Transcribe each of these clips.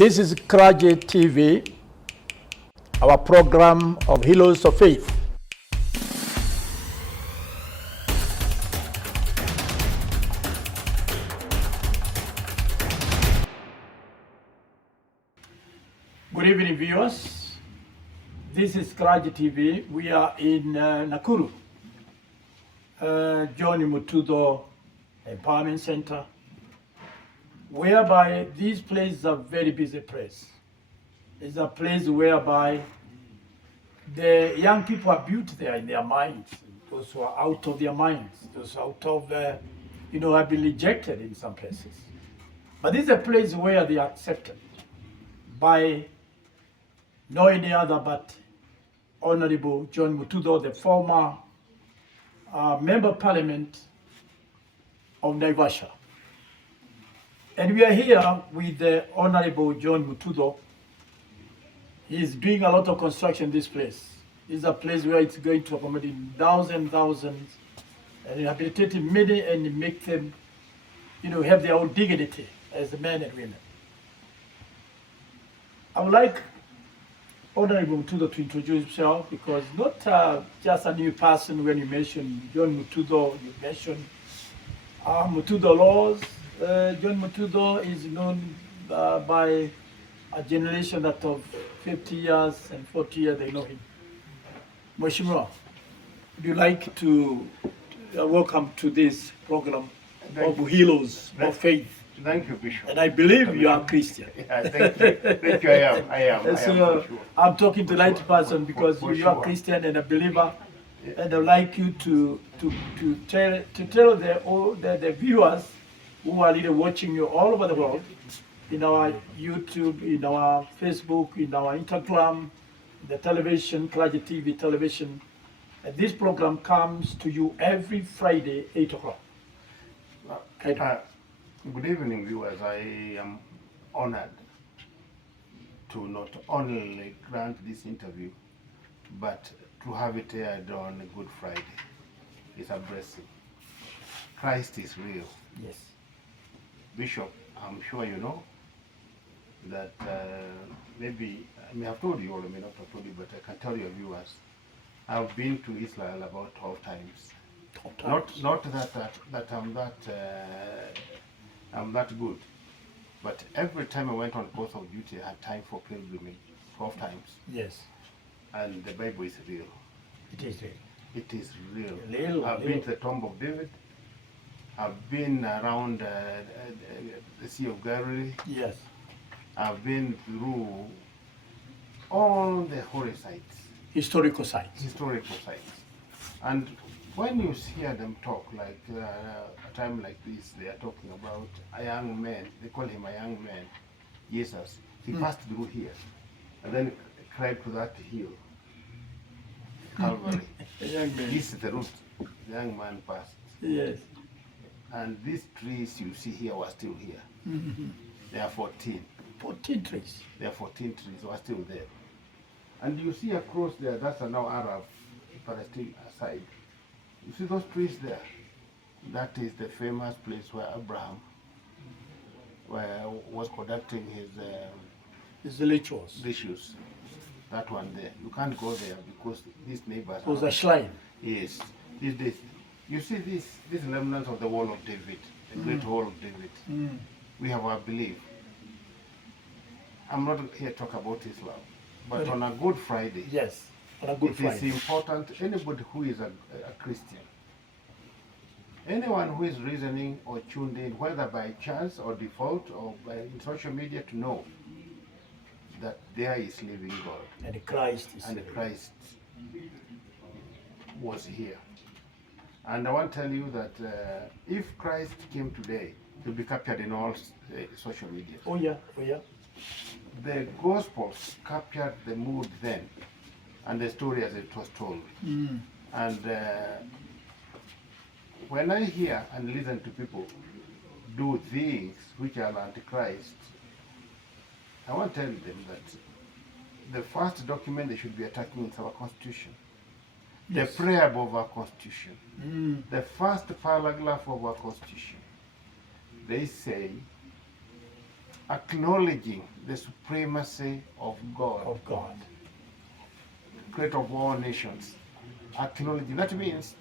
This is Kraje TV, our program of Heroes of Faith. Good evening, viewers. This is Kraje TV. We are in Nakuru, John Mututho Empowerment Center, whereby this place is a very busy place. It's a place whereby the young people are built there in their minds. Those who are out of their minds, those out of, have been rejected in some places. But this is a place where they are accepted by no any other but Honorable John Mututho, the former Member of Parliament of Naivasha. And we are here with the Honorable John Mututho. He's doing a lot of construction in this place. It's a place where it's going to accommodate thousands, and rehabilitate many and make them, have their own dignity as men and women. I would like Honorable Mututho to introduce himself, because not just a new person. When you mention John Mututho, you mention Mututho laws. John Mututho is known by a generation that of 50 years and 40 years, they know him. Mheshimiwa, would you like to welcome to this program of Heroes of Faith? Thank you, Bishop. And I believe you are Christian. Yeah, thank you. Thank you, I am. So I'm talking to the right person, because you are Christian and a believer. Yeah. And I'd like you to tell the viewers who are really watching you all over the world, in our YouTube, in our Facebook, in our Instagram, the television, Kraje TV television. And this program comes to you every Friday, 8 o'clock. Good evening, viewers. I am honored to not only grant this interview, but to have it aired on Good Friday. It's a blessing. Christ is real. Yes. Bishop, I'm sure you know that maybe I may have told you, or I may not have told you, but I can tell your viewers, I've been to Israel about 12 times. 12 times. Not that I'm that good, but every time I went on post of duty, I had time for pilgrimage 12 times. Yes. And the Bible is real. It is real. It is real. I've been to the tomb of David. I've been around the Sea of Galilee. Yes. I've been through all the holy sites. Historical sites. And when you hear them talk, like a time like this, they are talking about a young man. They call him a young man, Jesus. He passed through here, and then climbed to that hill, Calvary. A young man. This is the route the young man passed. Yes. And these trees you see here were still here. Mm-hmm. There are 14. 14 trees. There are 14 trees were still there. And you see across there, that's now Arab Palestine side. You see those trees there? That is the famous place where Abraham was conducting his rituals. That one there. You can't go there because these neighbors. It was a shrine. Yes. You see these remnants of the wall of David, the great wall of David. Mm. We have our belief. I'm not here to talk about Islam, but on a Good Friday, yes, on a Good Friday, it is important. Anybody who is a Christian, anyone who is reasoning or tuned in, whether by chance or default or by social media, to know that there is living God and Christ was here. And I want to tell you that if Christ came today, he'll be captured in all social media. Oh yeah. The Gospels captured the mood then, and the story as it was told. Mm. And when I hear and listen to people do things which are antichrist, I want to tell them that the first document they should be attacking is our Constitution. Yes. The preamble of our Constitution. Mm. The first paragraph of our Constitution. They say acknowledging the supremacy of God, Of God. creator of all nations. Acknowledging. That means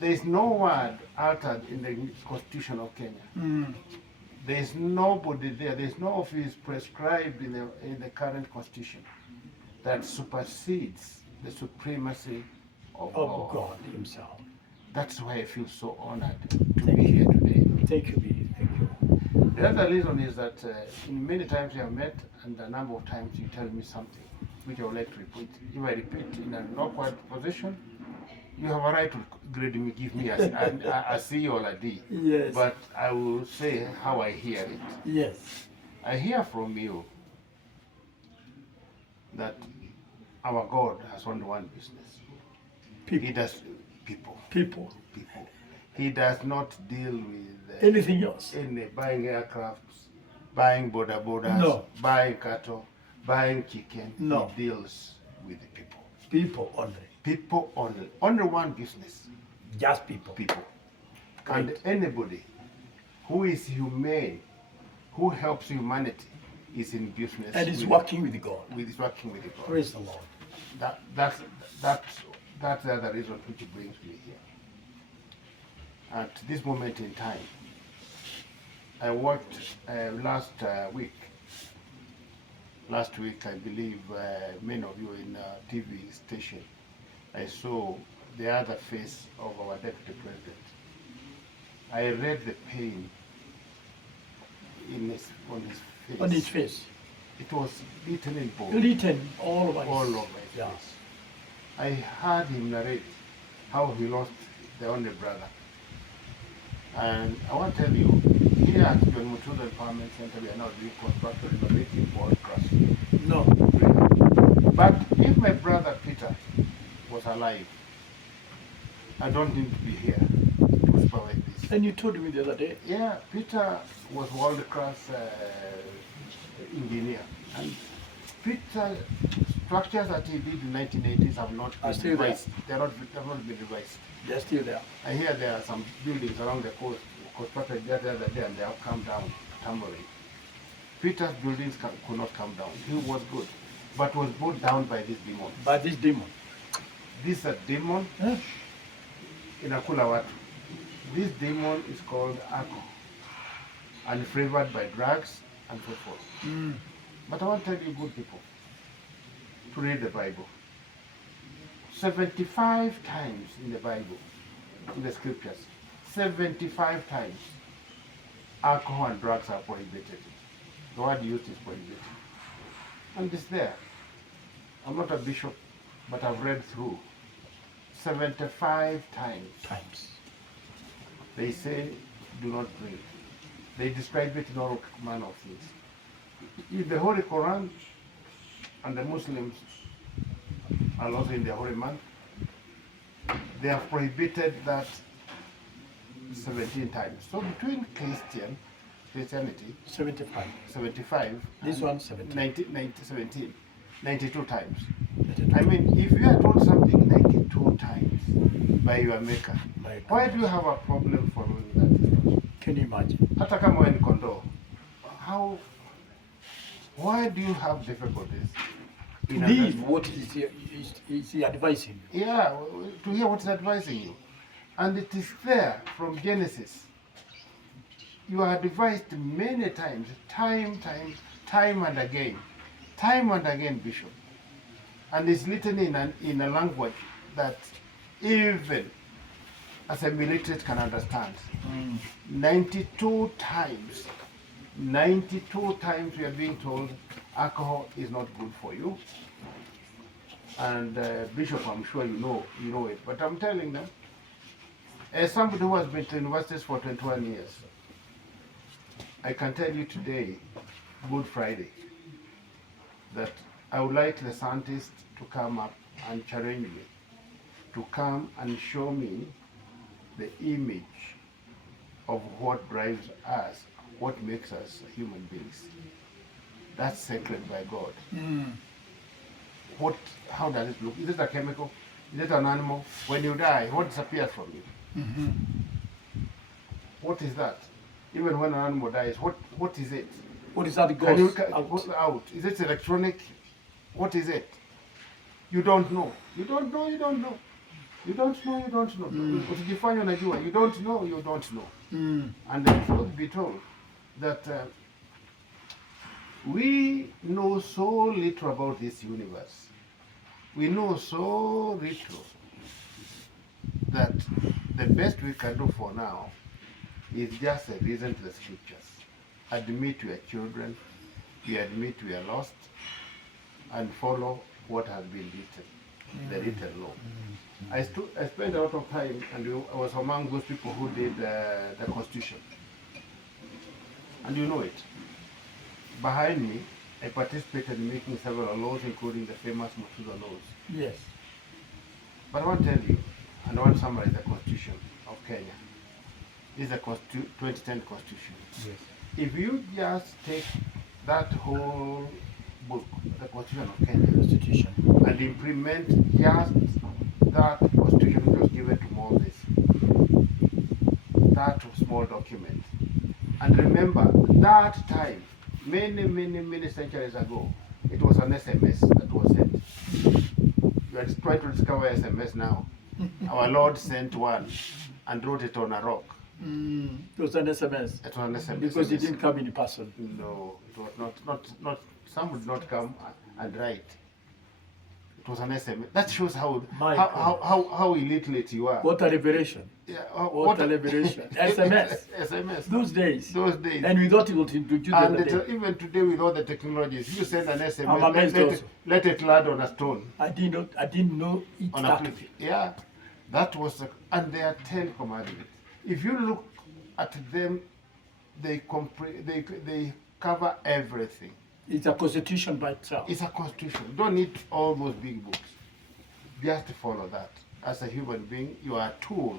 there is no word uttered in the Constitution of Kenya. Mm. There is nobody there. There is no office prescribed in the current Constitution that supersedes the supremacy of Of God Himself. That's why I feel so honored to Thank be you. here today. Thank you, Billy. Thank you. The other reason is that in many times we have met, and a number of times you tell me something which I would like to repeat. If I repeat in an awkward position, you have a right to grade me, give me a C or a D. Yes. But I will say how I hear it. Yes. I hear from you that our God has only one business. People. He does people. People. People. He does not deal with Anything else? any buying aircrafts, buying border borders, No. buying cattle, buying chicken. No. He deals with the people. People only. People only. Only one business. Just people. People. Great. And anybody who is humane, who helps humanity, is in business. And is with- working with God. Is working with God. Praise the Lord. That's the other reason which brings me here. At this moment in time, I worked last week. Last week, I believe many of you in a TV station, I saw the other face of our deputy president. I read the pain on his face. On his face. It was written in bold. Written all over his All over his yeah. face. I heard him narrate how he lost the only brother. And I want to tell you, here at John Mututho Empowerment Center, we are now doing construction renovating for trust. No. But if my brother Peter was alive, I don't need to be here to supervise this. And you told me the other day. Yeah, Peter was world-class engineer. And Peter, structures that he did in 1980s have not Are been still there. revised. They have not been revised. They're still there. I hear there are some buildings along the coast constructed the other day and they have come down tumbling. Peter's buildings could not come down. He was good, but was brought down by this demon. By this demon. This is a demon Huh? inakula watu. This demon is called alcohol and flavored by drugs and so forth. Mm. But I want to tell you, good people, to read the Bible. 75 times in the Bible, in the scriptures, 75 times, alcohol and drugs are prohibited. The word used is prohibited. And it's there. I'm not a bishop, but I've read through 75 times. They say, do not drink. They describe it in all manner of things. In the Holy Quran, and the Muslims are also in the Holy Month, they have prohibited that 17 times. So between Christianity, 75. 75, This and one 17. 17, 92 times. 92. I mean, if you are told something 92 times by your maker, My why God. do you have a problem following that instruction? Can you imagine? Hata kama wewe ni kondoo, why do you have difficulties To in leave understanding? what is he advising you? Yeah, to hear what's advising you. And it is there from Genesis. You are advised many times, time and again, Bishop. And it's written in a language that even as a militant can understand. 92 times we are being told alcohol is not good for you. And Bishop, I'm sure you know it, but I'm telling them, as somebody who has been to universities for 21 years, I can tell you today, Good Friday, that I would like the scientists to come up and challenge me, to come and show me the image of what drives us, what makes us human beings. That's sacred by God. How does it look? Is it a chemical? Is it an animal? When you die, what disappears from you? What is that? Even when an animal dies, what is it? What is that Can you goes out? out? Is it electronic? What is it? You don't know. You don't know. You don't know. You don't know. You don't know. Ukijifanya unajua. You don't know. You don't know. And the truth be told, that we know so little about this universe. We know so little that the best we can do for now is just listen to the scriptures. Admit we are children. We admit we are lost, and follow what has been written, the written law. I spent a lot of time, and I was among those people who did the Constitution. And you know it. Behind me, I participated in making several laws, including the famous Mututho laws. Yes. But I want to tell you, and I want to summarize the Constitution of Kenya. This is the 2010 Constitution. Yes. If you just take that whole book, the Constitution of Kenya, Constitution. and implement just that Constitution which was given to Moses, that small document, and remember that time, many centuries ago, it was an SMS that was sent. You are trying to discover SMS now. Our Lord sent one and wrote it on a rock. It was an SMS. It was an SMS. Because it didn't come in person. No, it was not. Some would not come and write. It was an SMS. That shows how illiterate you are. What a revelation. Yeah, what a revelation. SMS. SMS. Those days. Those days. And we thought it would introduce and even today with all the technologies, you send an SMS, I'm amazed let it land on a stone. I didn't know it on a plate. Yeah, that was and there are 10 commandments. If you look at them, they cover everything. It's a constitution by itself. It's a constitution. You don't need all those big books. Just follow that. As a human being, you are a tool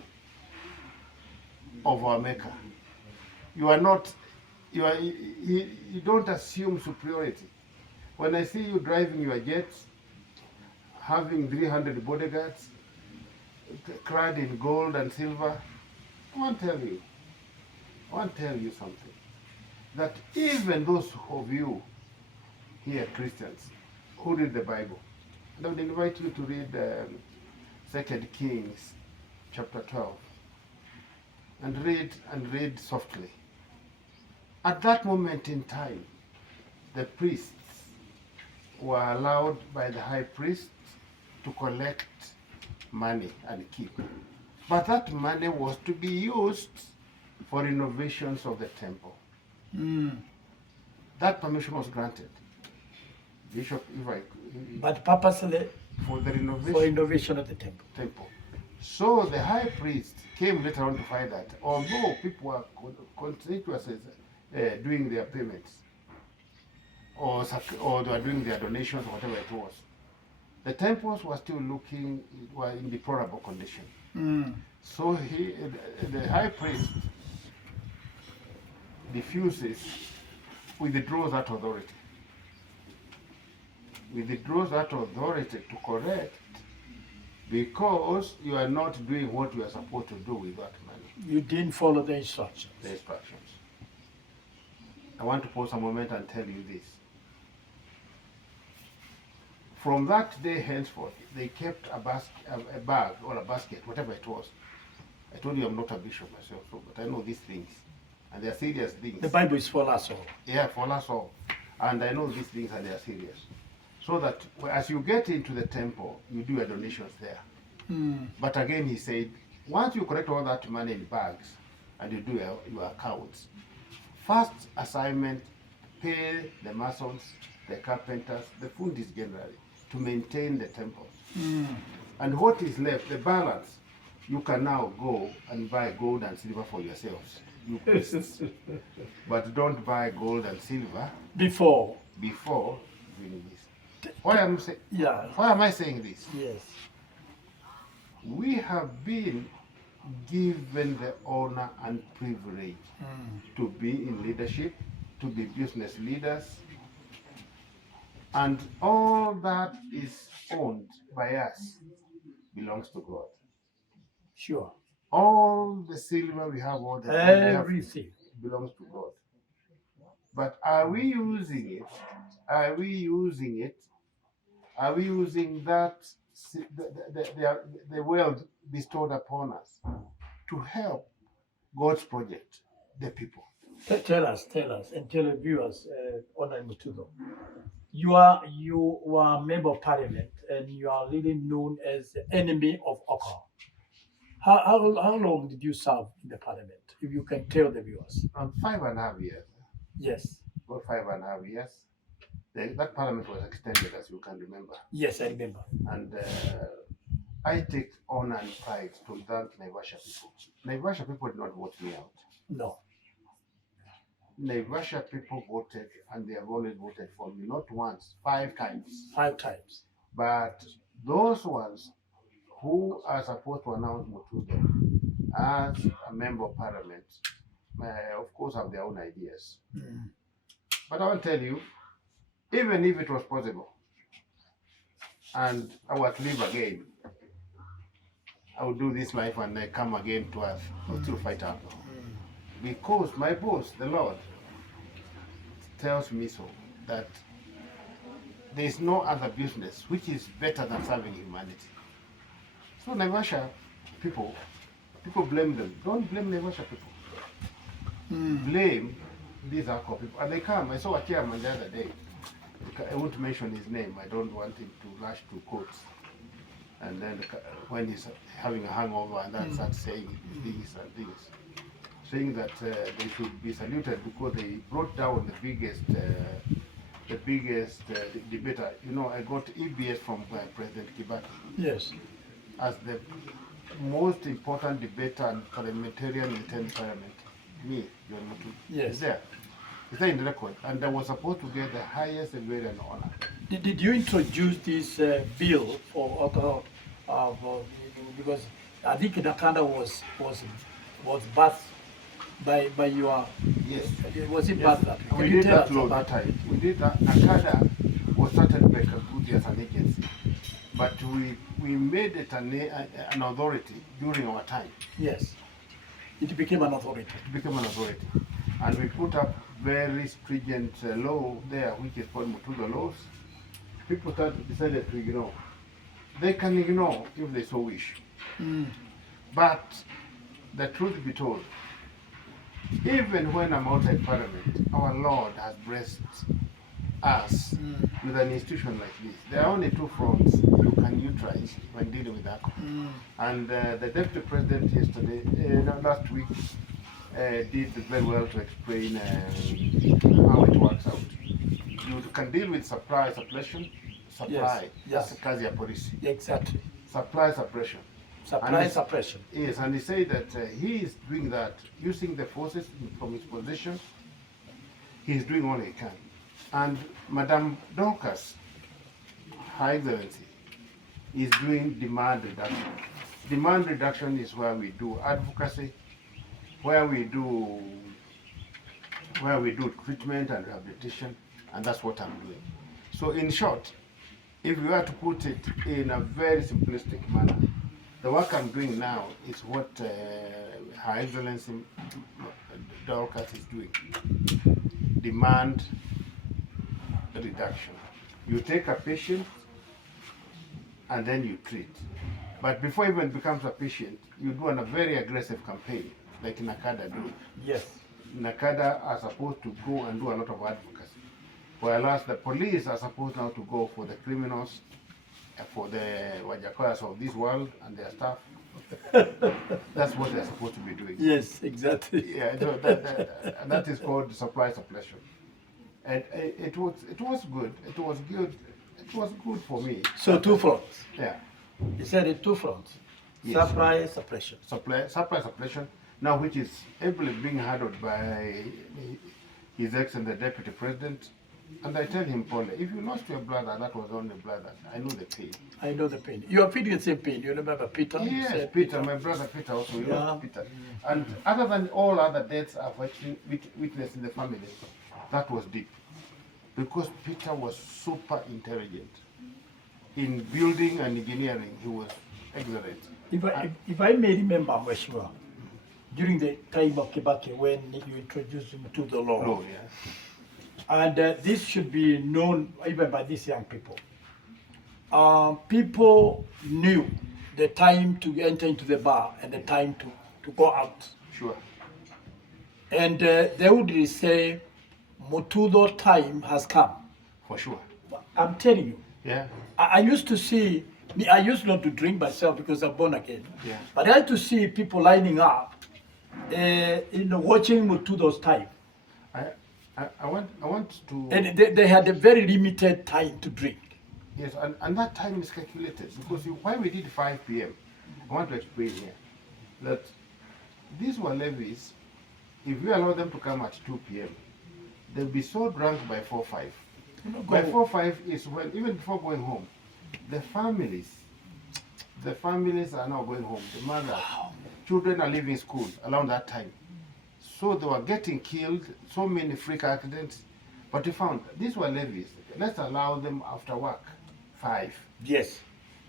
of our Maker. You are not. You don't assume superiority. When I see you driving your jets, having 300 bodyguards, clad in gold and silver, I want to tell you something. That even those of you here, Christians, who read the Bible, and I would invite you to read 2 Kings chapter 12, and read softly. At that moment in time, the priests were allowed by the high priest to collect money and keep. But that money was to be used for renovations of the temple. That permission was granted. Bishop, but purposely for the renovation of the temple. So the high priest came later on to find that although people were continuously doing their payments, or they were doing their donations or whatever it was, the temples were still were in deplorable condition. So the high priest withdraws that authority. Withdraws that authority to correct, because you are not doing what you are supposed to do with that money. You didn't follow the instructions. I want to pause a moment and tell you this. From that day henceforth, they kept a bag or a basket, whatever it was. I told you I'm not a bishop myself, but I know these things. And they are serious things. The Bible is for us all. Yeah, for us all. And I know these things and they are serious. So that as you get into the temple, you do your donations there. But again, he said, once you collect all that money in bags and you do your accounts, first assignment, pay the masons, the carpenters, the fundis generally, to maintain the temple. And what is left, the balance, you can now go and buy gold and silver for yourselves. You priests. But don't buy gold and silver before doing this. Why am I saying this? Yes. We have been given the honor and privilege to be in leadership, to be business leaders, and all that is owned by us belongs to God. Sure. All the silver we have, all the everything belongs to God. But are we using it? Are we using it? Are we using that the world bestowed upon us to help God's project, the people? Tell us, and tell the viewers, Honorable Mututho. You were a member of parliament and you are really known as the enemy of alcohol. How long did you serve in the parliament? If you can tell the viewers. 5.5 years. Yes. About 5.5 years. That parliament was extended, as you can remember. Yes, I remember. And I take honor and pride to thank Naivasha people. Naivasha people did not vote me out. No. Naivasha people voted, and they have always voted for me, not once, 5 times. 5 times. But those ones who are supposed to announce Mututho as a member of parliament, of course, have their own ideas. Mm. But I will tell you, even if it was possible, and I was to live again, I would do this life and I come again to earth, I would still fight alcohol. Because my boss, the Lord, tells me so, that there is no other business which is better than serving humanity. So Naivasha people blame them. Don't blame Naivasha people. Blame these alcohol people. And they come. I saw a chairman the other day. I won't mention his name. I don't want him to rush to courts. And then when he's having a hangover and then starts saying things and things, saying that they should be saluted because they brought down the biggest debater. You know, I got EBS from President Kibaki. Yes. As the most important debater and parliamentarian in 10th parliament. Me, John Mututho. Yes. Is there. It's there in the record. And I was supposed to get the highest Iberian honor. Did you introduce this bill for alcohol? Because I think Nakada was birthed by your. Yes. Was it birthed that? We did that law that time. We did that. Nakada was started by Kaguti as an agency. But we made it an authority during our time. Yes. It became an authority. It became an authority. And we put up very stringent law there, which is called Mututho laws. People decided to ignore. They can ignore if they so wish. But the truth be told, even when I'm outside parliament, our Lord has blessed us with an institution like this. There are only 2 fronts you can utilize when dealing with alcohol. And the deputy president yesterday, last week, did very well to explain how it works out. You can deal with supply, suppression, supply. Yes. That's kazi ya polisi. Exactly. Supply, suppression. Supply suppression. Yes, and he said that he is doing that using the forces from his position. He is doing all he can. And Madam Dorcas, Her Excellency, is doing demand reduction. Demand reduction is where we do advocacy, where we do treatment and rehabilitation, and that's what I'm doing. So in short, if we were to put it in a very simplistic manner, the work I'm doing now is what Her Excellency Dorcas is doing. Demand reduction. You take a patient and then you treat. But before it even becomes a patient, you do a very aggressive campaign, like Nakada do. Yes. Nakada are supposed to go and do a lot of advocacy, whereas the police are supposed now to go for the criminals, for the Wajakoyas of this world and their staff. That's what they're supposed to be doing. Yes, exactly. Yeah, so that is called supply suppression. And it was good. It was good. It was good for me. So 2 fronts. Yeah. You said it 2 fronts. Yes. Supply suppression. Supply suppression, now which is ably being handled by His Excellency the Deputy President. And I tell him, Paul, if you lost your brother, that was only brother. I know the pain. I know the pain. You are feeling the same pain. You remember Peter? Yes, Peter, my brother Peter also. You lost Peter. And other than all other deaths I've actually witnessed in the family, that was deep. Because Peter was super intelligent. In building and engineering, he was excellent. If I may remember, during the time of Kibaki, when you introduced him to the law, Yeah. And this should be known even by these young people. People knew the time to enter into the bar and the time to go out. Sure. And they would say, Mututho time has come. For sure. I'm telling you. Yeah. I used to see, I used not to drink myself because I'm born again. Yeah. But I had to see people lining up watching Mututho's time. I want to. And they had a very limited time to drink. Yes, and that time is calculated because why we did 5 p.m. I want to explain here that these were levies. If we allow them to come at 2 p.m., they'll be so drunk by 4 5. By 4 5 is when, even before going home, the families are now going home. The mothers, children are leaving school around that time. So they were getting killed, so many freak accidents. But we found these were levies. Let's allow them after work, 5. Yes.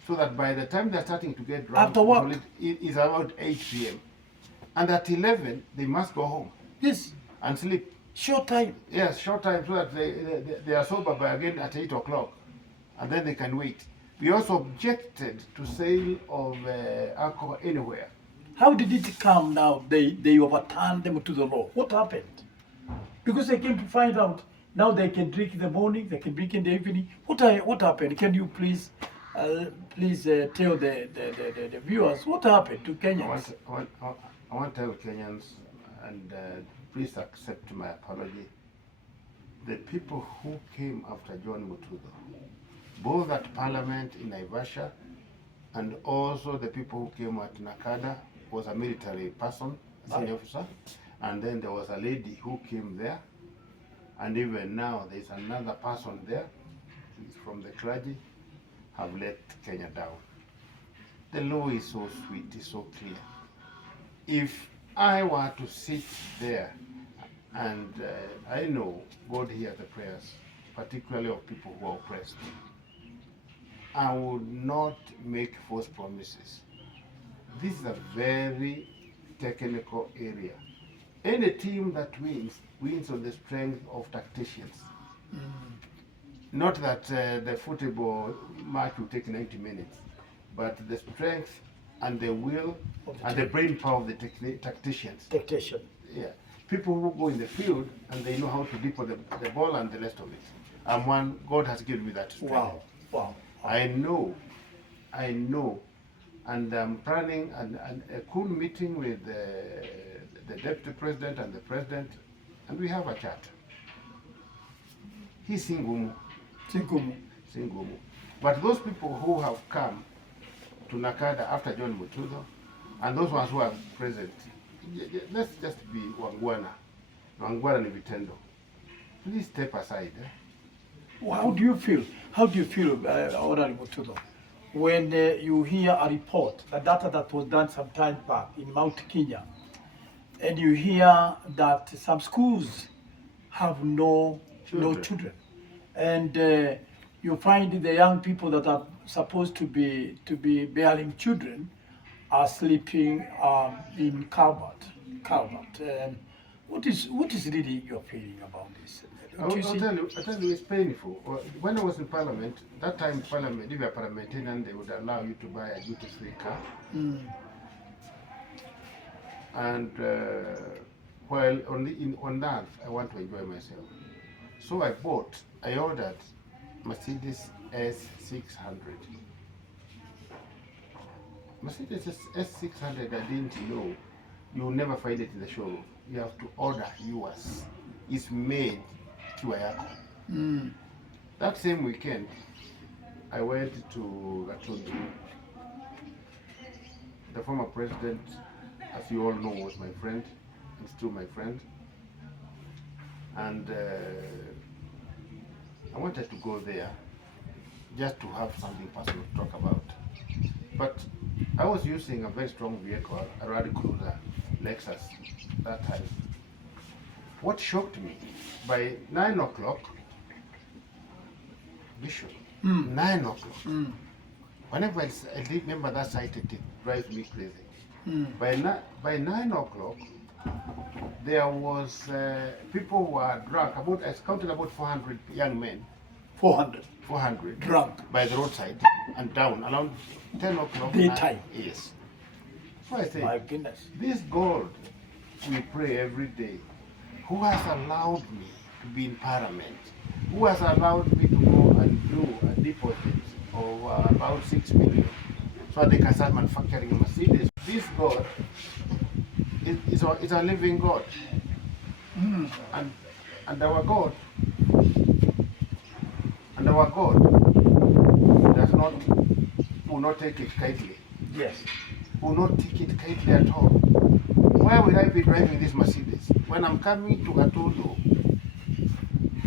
So that by the time they're starting to get drunk, After work? it is about 8 p.m. And at 11, they must go home Yes. and sleep. Short time. Yes, short time so that they are sober by again at 8 o'clock. And then they can wait. We also objected to sale of alcohol anywhere. How did it come now? They overturned them to the law. What happened? Because they came to find out now they can drink in the morning, they can drink in the evening. What happened? Can you please tell the viewers what happened to Kenyans? I want to tell Kenyans, and please accept my apology. The people who came after John Mututho, both at Parliament in Naivasha and also the people who came at Nakada, was a military person, a senior officer, and then there was a lady who came there, and even now there is another person there, from the clergy, have let Kenya down. The law is so sweet, it's so clear. If I were to sit there, and I know God hears the prayers, particularly of people who are oppressed, I would not make false promises. This is a very technical area. Any team that wins on the strength of tacticians. Not that the football match will take 90 minutes, but the strength and the will and the brain power of the tacticians. Tactician. Yeah. People who go in the field and they know how to dip the ball and the rest of it. I'm one, God has given me that strength. Wow. I know, and I'm planning a cool meeting with the deputy president and the president, and we have a chat. He's Singumu. But those people who have come to Nakada after John Mututho, and those ones who are present, let's just be wangwana. Wangwana ni vitendo. Please step aside. How do you feel? Honorable Mututho, when you hear a report, the data that was done some time back in Mount Kenya, and you hear that some schools have no children, and you find the young people that are supposed to be bearing children are sleeping in Calvert. What is really your feeling about this? I'll tell you, it's painful. When I was in Parliament, that time Parliament, if you're a parliamentarian, they would allow you to buy a duty-free car. And while on that, I want to enjoy myself. So I ordered Mercedes S600. Mercedes S600, I didn't know. You'll never find it in the showroom. You have to order yours. It's made Kiwayako. That same weekend, I went to Gatundu. The former president, as you all know, was my friend, and still my friend. And I wanted to go there just to have something personal to talk about. But I was using a very strong vehicle, a Rally Cruiser, Lexus, that time. What shocked me, by 9 o'clock, Bishop, 9 o'clock, whenever I remember that sight, it drives me crazy. By 9 o'clock, there was people who were drunk. I counted about 400 young men, 400 drunk drunk. by the roadside and down around 10 o'clock. Daytime. Yes. So I say, My goodness. this God we pray every day, who has allowed me to be in Parliament, who has allowed me to go and do a deposit of about 6 million so they can start manufacturing a Mercedes. This God is a living God. And our God does not will not take it kindly. Yes. Will not take it kindly at all. Why will I be driving this Mercedes when I'm coming to Gatudo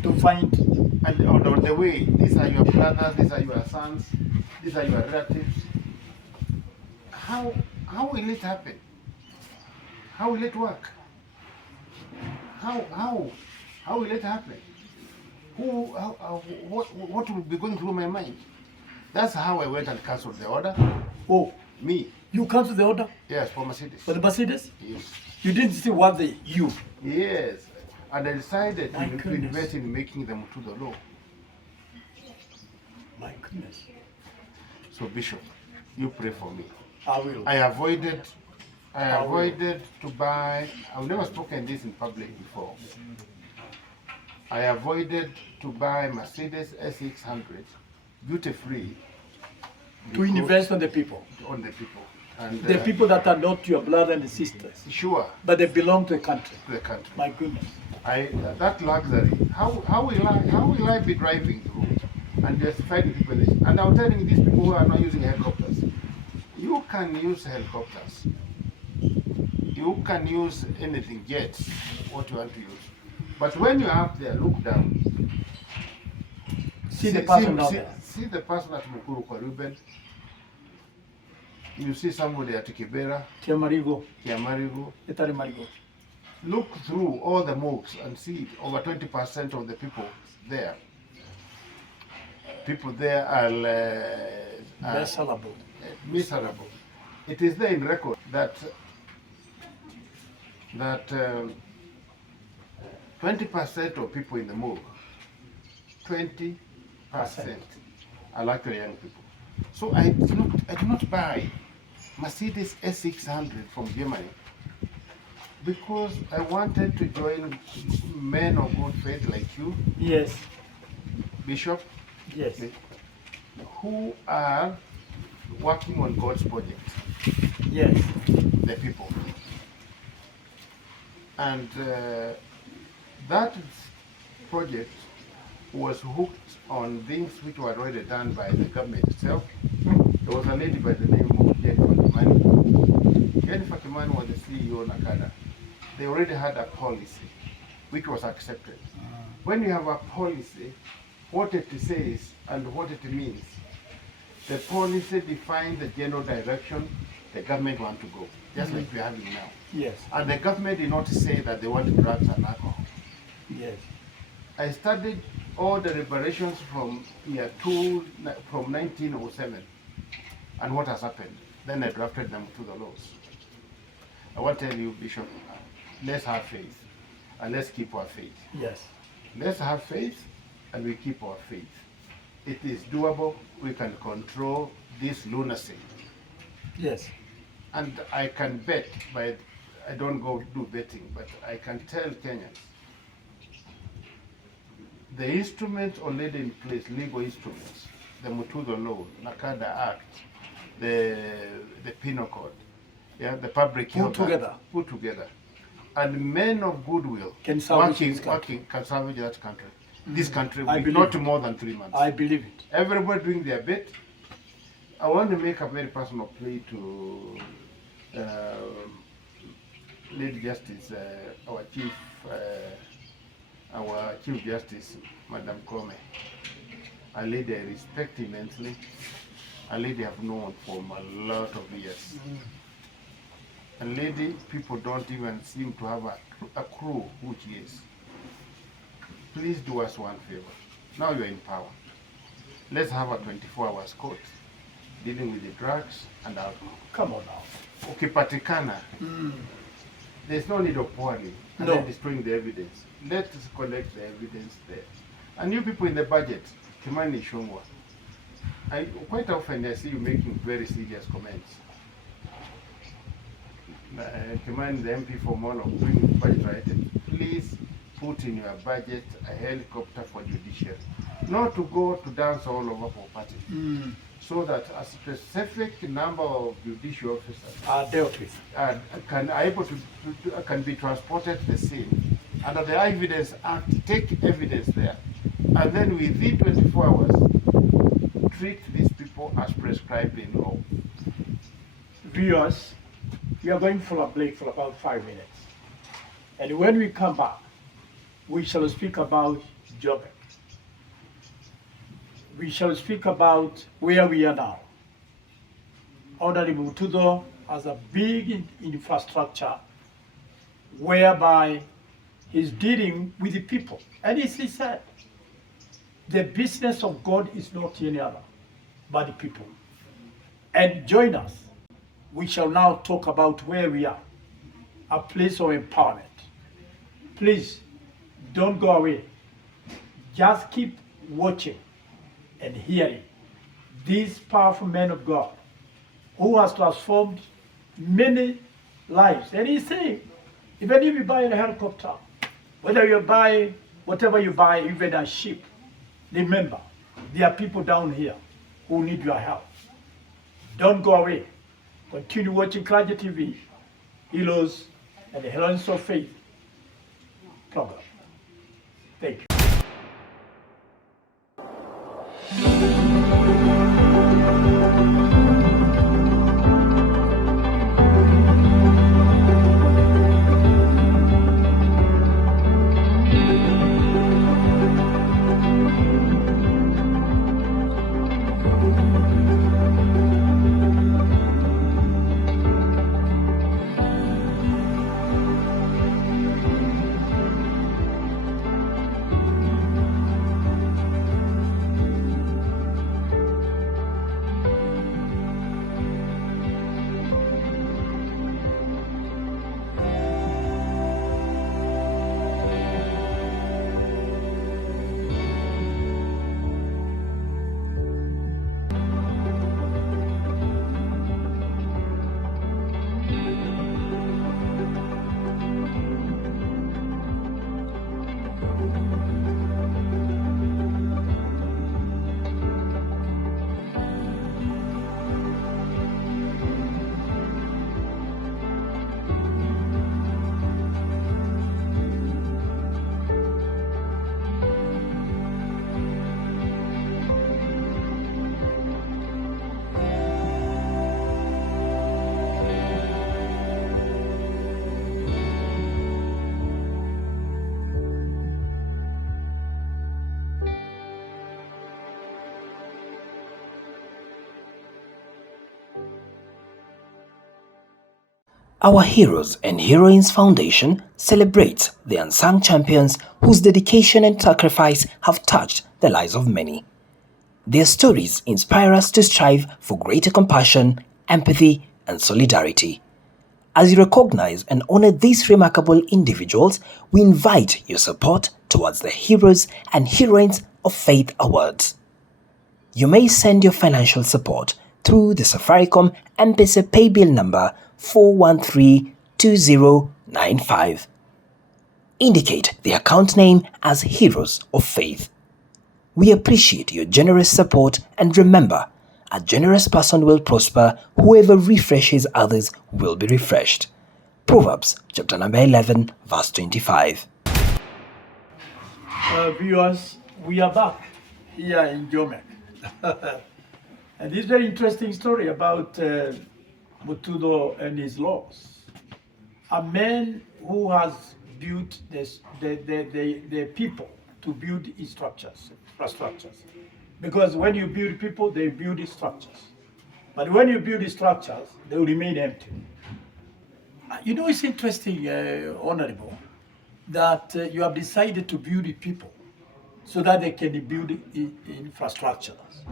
To find and on the way, these are your brothers, these are your sons, these are your relatives. How will it happen? How will it work? How will it happen? What will be going through my mind? That's how I went and cancelled the order. Oh, Me, you cancelled the order yes, for Mercedes. for the Mercedes? Yes. You didn't see what they you. Yes. And I decided My to goodness. invest in making them to the law. My goodness. So Bishop, you pray for me. I will. I avoided will. to buy. I've never spoken this in public before. I avoided to buy Mercedes S600 duty free To invest on the people. on the people and The people that are not your brothers and sisters, sure but they belong to the country. to the country. My goodness. That luxury. How will I be driving through and just fighting people? And I'm telling these people who are not using helicopters, you can use helicopters. You can use anything, jets, what you want to use. But when you're up there, look down. See the person down there. See the person at Mukuru kwa Ruben. You see somebody at Kibera, Tia Marigo, Kiamarigo. Etari Marigo. Look through all the mocks and see over 20% of the people there. People there are Miserable. miserable. It is there in record that 20% of people in the morgue, 20% are actually young people. So I do not buy Mercedes S600 from Germany because I wanted to join men of good faith like you, Yes. Bishop, Yes. who are working on God's project, Yes. the people. And that project was hooked on things which were already done by the government itself. There was a lady by the name of Jennifer Kimani. Jennifer Kimani was the CEO of Nakada. They already had a policy which was accepted. When you have a policy, what it says and what it means, the policy defines the general direction the government want to go, just like we're having now. Yes. And the government did not say that they want drugs and alcohol. Yes. I studied all the liberations from year 2, from 1907, and what has happened. Then I drafted them to the laws. I want to tell you, Bishop, let's have faith, and let's keep our faith. Yes. Let's have faith, and we keep our faith. It is doable. We can control this lunacy. Yes. And I can bet, but I don't go do betting, but I can tell Kenyans, the instruments already in place, legal instruments, the Mututho Law, Nakada Act, the Penal Code, yeah, the Public Health Act, put together, and men of goodwill can salvage can salvage that country. This country I with believe not it. more than 3 months. I believe it. Everybody doing their bit. I want to make a very personal plea to Lady Justice, our Chief Justice, Madam Kome. A lady I respect immensely. A lady I've known for a lot of years. A lady people don't even seem to have a clue who she is. Please do us one favor. Now you're in power. Let's have a 24 hours court dealing with the drugs and alcohol. Come on now. Ukipatikana, There's no need of pouring and No. then destroying the evidence. Let us collect the evidence there. And you people in the budget, Kimani Shungwa, quite often I see you making very serious comments. Kimani, the MP for Molo, bring budget item. Please put in your budget a helicopter for judiciary. Not to go to dance all over for party. So that a specific number of judicial officers Are dealt with. can be transported to the scene under the Evidence Act. Take evidence there, and then within 24 hours, treat these people as prescribed in law. Viewers, we are going for a break for about 5 minutes. And when we come back, we shall speak about Joburg. We shall speak about where we are now. Honorable Mututho has a big infrastructure whereby he's dealing with the people. And as he said, the business of God is not any other but the people. And join us. We shall now talk about where we are, a place of empowerment. Please, don't go away. Just keep watching and hearing these powerful men of God who has transformed many lives. And he's saying, even if you buy a helicopter, whether you buy whatever you buy, even a ship, remember, there are people down here who need your help. Don't go away. Continue watching Clergy TV, Heroes and the Heroines of Faith program. Thank you. Our Heroes and Heroines Foundation celebrates the unsung champions whose dedication and sacrifice have touched the lives of many. Their stories inspire us to strive for greater compassion, empathy, and solidarity. As you recognize and honor these remarkable individuals, we invite your support towards the Heroes and Heroines of Faith Awards. You may send your financial support through the Safaricom M-Pesa paybill number 4132095. Indicate the account name as Heroes of Faith. We appreciate your generous support, and remember, a generous person will prosper, whoever refreshes others will be refreshed. Proverbs chapter number 11 verse 25. Viewers, we are back here in Joburg. And this very interesting story about Mututho and his laws. A man who has built the people to build his structures. Because when you build people, they build structures. But when you build structures, they will remain empty. You know, it's interesting, Honorable, that you have decided to build people so that they can build infrastructures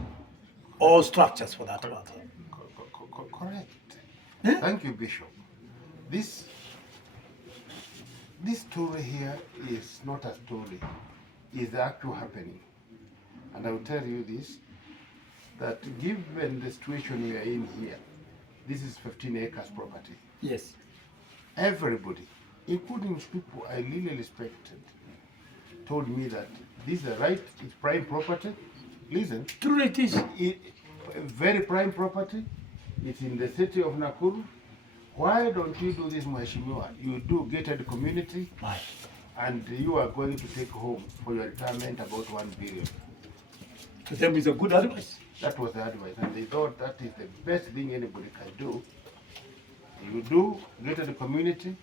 or structures for that matter. Correct. Thank you, Bishop. This this story here is not a story, it's the actual happening. And I will tell you this, that given the situation we are in here, this is 15 acres property. Yes. Everybody, including people I really respected, told me that this is the right, it's prime property. Listen, True it is. very prime property. It's in the city of Nakuru. Why don't you do this, Mheshimiwa? You do gated community, My. and you are going to take home for your retirement about 1 billion. To them is a good advice. That was the advice, and they thought that is the best thing anybody can do. You do gated community,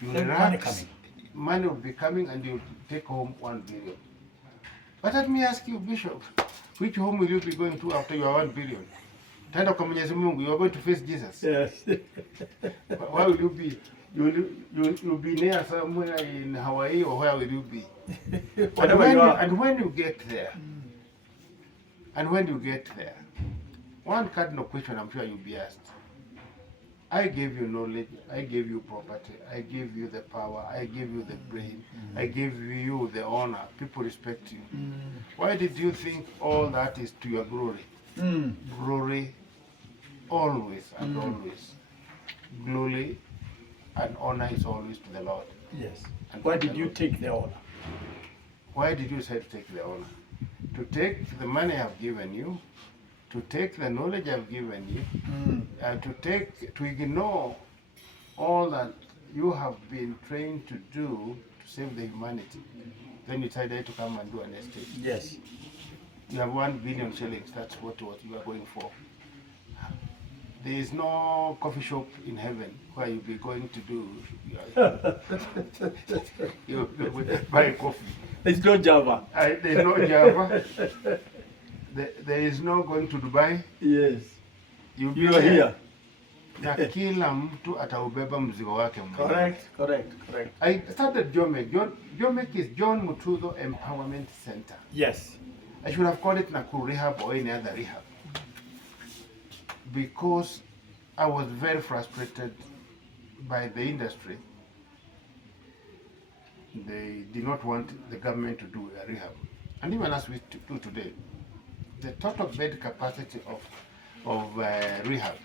you Then money relax, coming. money will be coming, and you take home 1 billion. But let me ask you, Bishop, which home will you be going to after you are 1 billion? Tenda kwa Mwenyezi Mungu, you are going to face Jesus. Yes. Where will you be? You'll be near somewhere in Hawaii, or where will you be? Whatever you are. And when you get there, one cardinal question I'm sure you'll be asked. I gave you knowledge, I gave you property, I gave you the power, I gave you the brain, I gave you the honor. People respect you. Why did you think all that is to your glory? Glory always and always. Glory and honor is always to the Lord. Yes. And Why did you take the honor? Why did you say to take the honor? To take the money I've given you, to take the knowledge I've given you, and to ignore all that you have been trained to do to save the humanity. Then you decided to come and do an estate. Yes. You have 1 billion shillings, that's what you are going for. There is no coffee shop in heaven where you'll be going to do, you buy coffee. There's no Java. There's no Java. There is no going to Dubai. Yes. You'll be You are there. here. Na kila mtu ataubeba mzigo wake mwenyewe. Correct. I started Jomek. Jomek is John Mututho Empowerment Center. Yes. I should have called it Nakuru Rehab or any other rehab, because I was very frustrated by the industry. They did not want the government to do a rehab. And even as we do today, the total bed capacity of rehab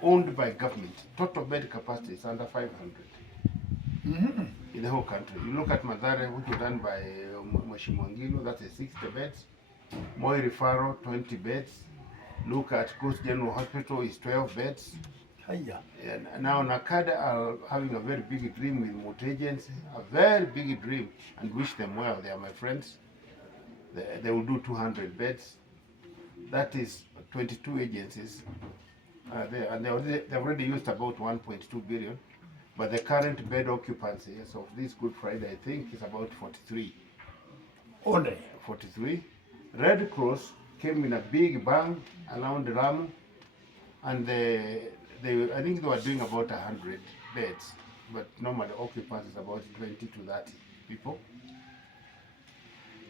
owned by government, total bed capacity is under 500 in the whole country. You look at Mathare, which was done by Mheshimiwa Ngilo, that is 60 beds. Moi Referral, 20 beds. Look at Coast General Hospital, is 12 beds. Hiya. And now Nakada are having a very big dream with multi-agency, a very big dream, and wish them well. They are my friends. They will do 200 beds. That is 22 agencies. And they've already used about 1.2 billion. But the current bed occupancy as of this Good Friday, I think, is about 43. Only. 43. Red Cross came in a big bang around Ramu, and I think they were doing about 100 beds, but normally occupancy is about 20 to 30 people.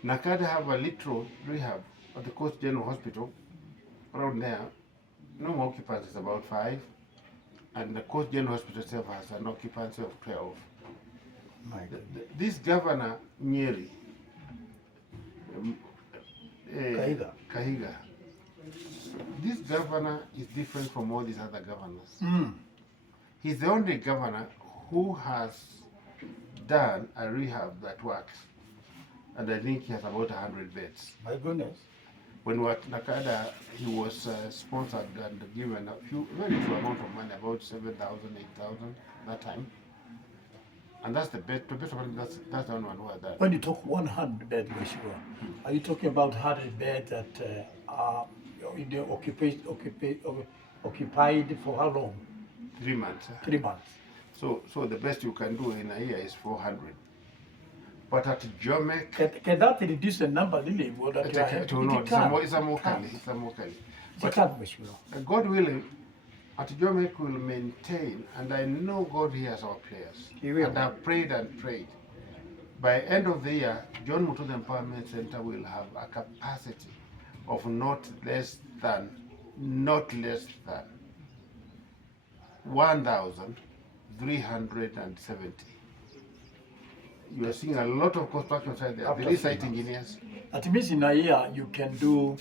Nakada have a little rehab at the Coast General Hospital around there. Normal occupancy is about 5, and the Coast General Hospital itself has an occupancy of 12. My God. This governor Nyeri, Kahiga, this governor is different from all these other governors. He's the only governor who has done a rehab that works, and I think he has about 100 beds. My goodness. When Nakada, he was sponsored and given very few amount of money, about 7,000, 8,000 that time. And that's the best one, that's the only one who had that. When you talk 100 bed ratio, are you talking about 100 beds that are occupied for how long? 3 months. 3 months. So the best you can do in a year is 400. But at Jomek, Can that reduce the number really? What that you are having? it's a mokali. It can, Mheshimiwa. God willing, at Jomek will maintain, and I know God hears our prayers. He will. And I've prayed and prayed. By end of the year, John Mututho Empowerment Center will have a capacity of not less than 1,370 You are seeing a lot of construction sites there. After There is 3 site months. engineers. That means in a year you can do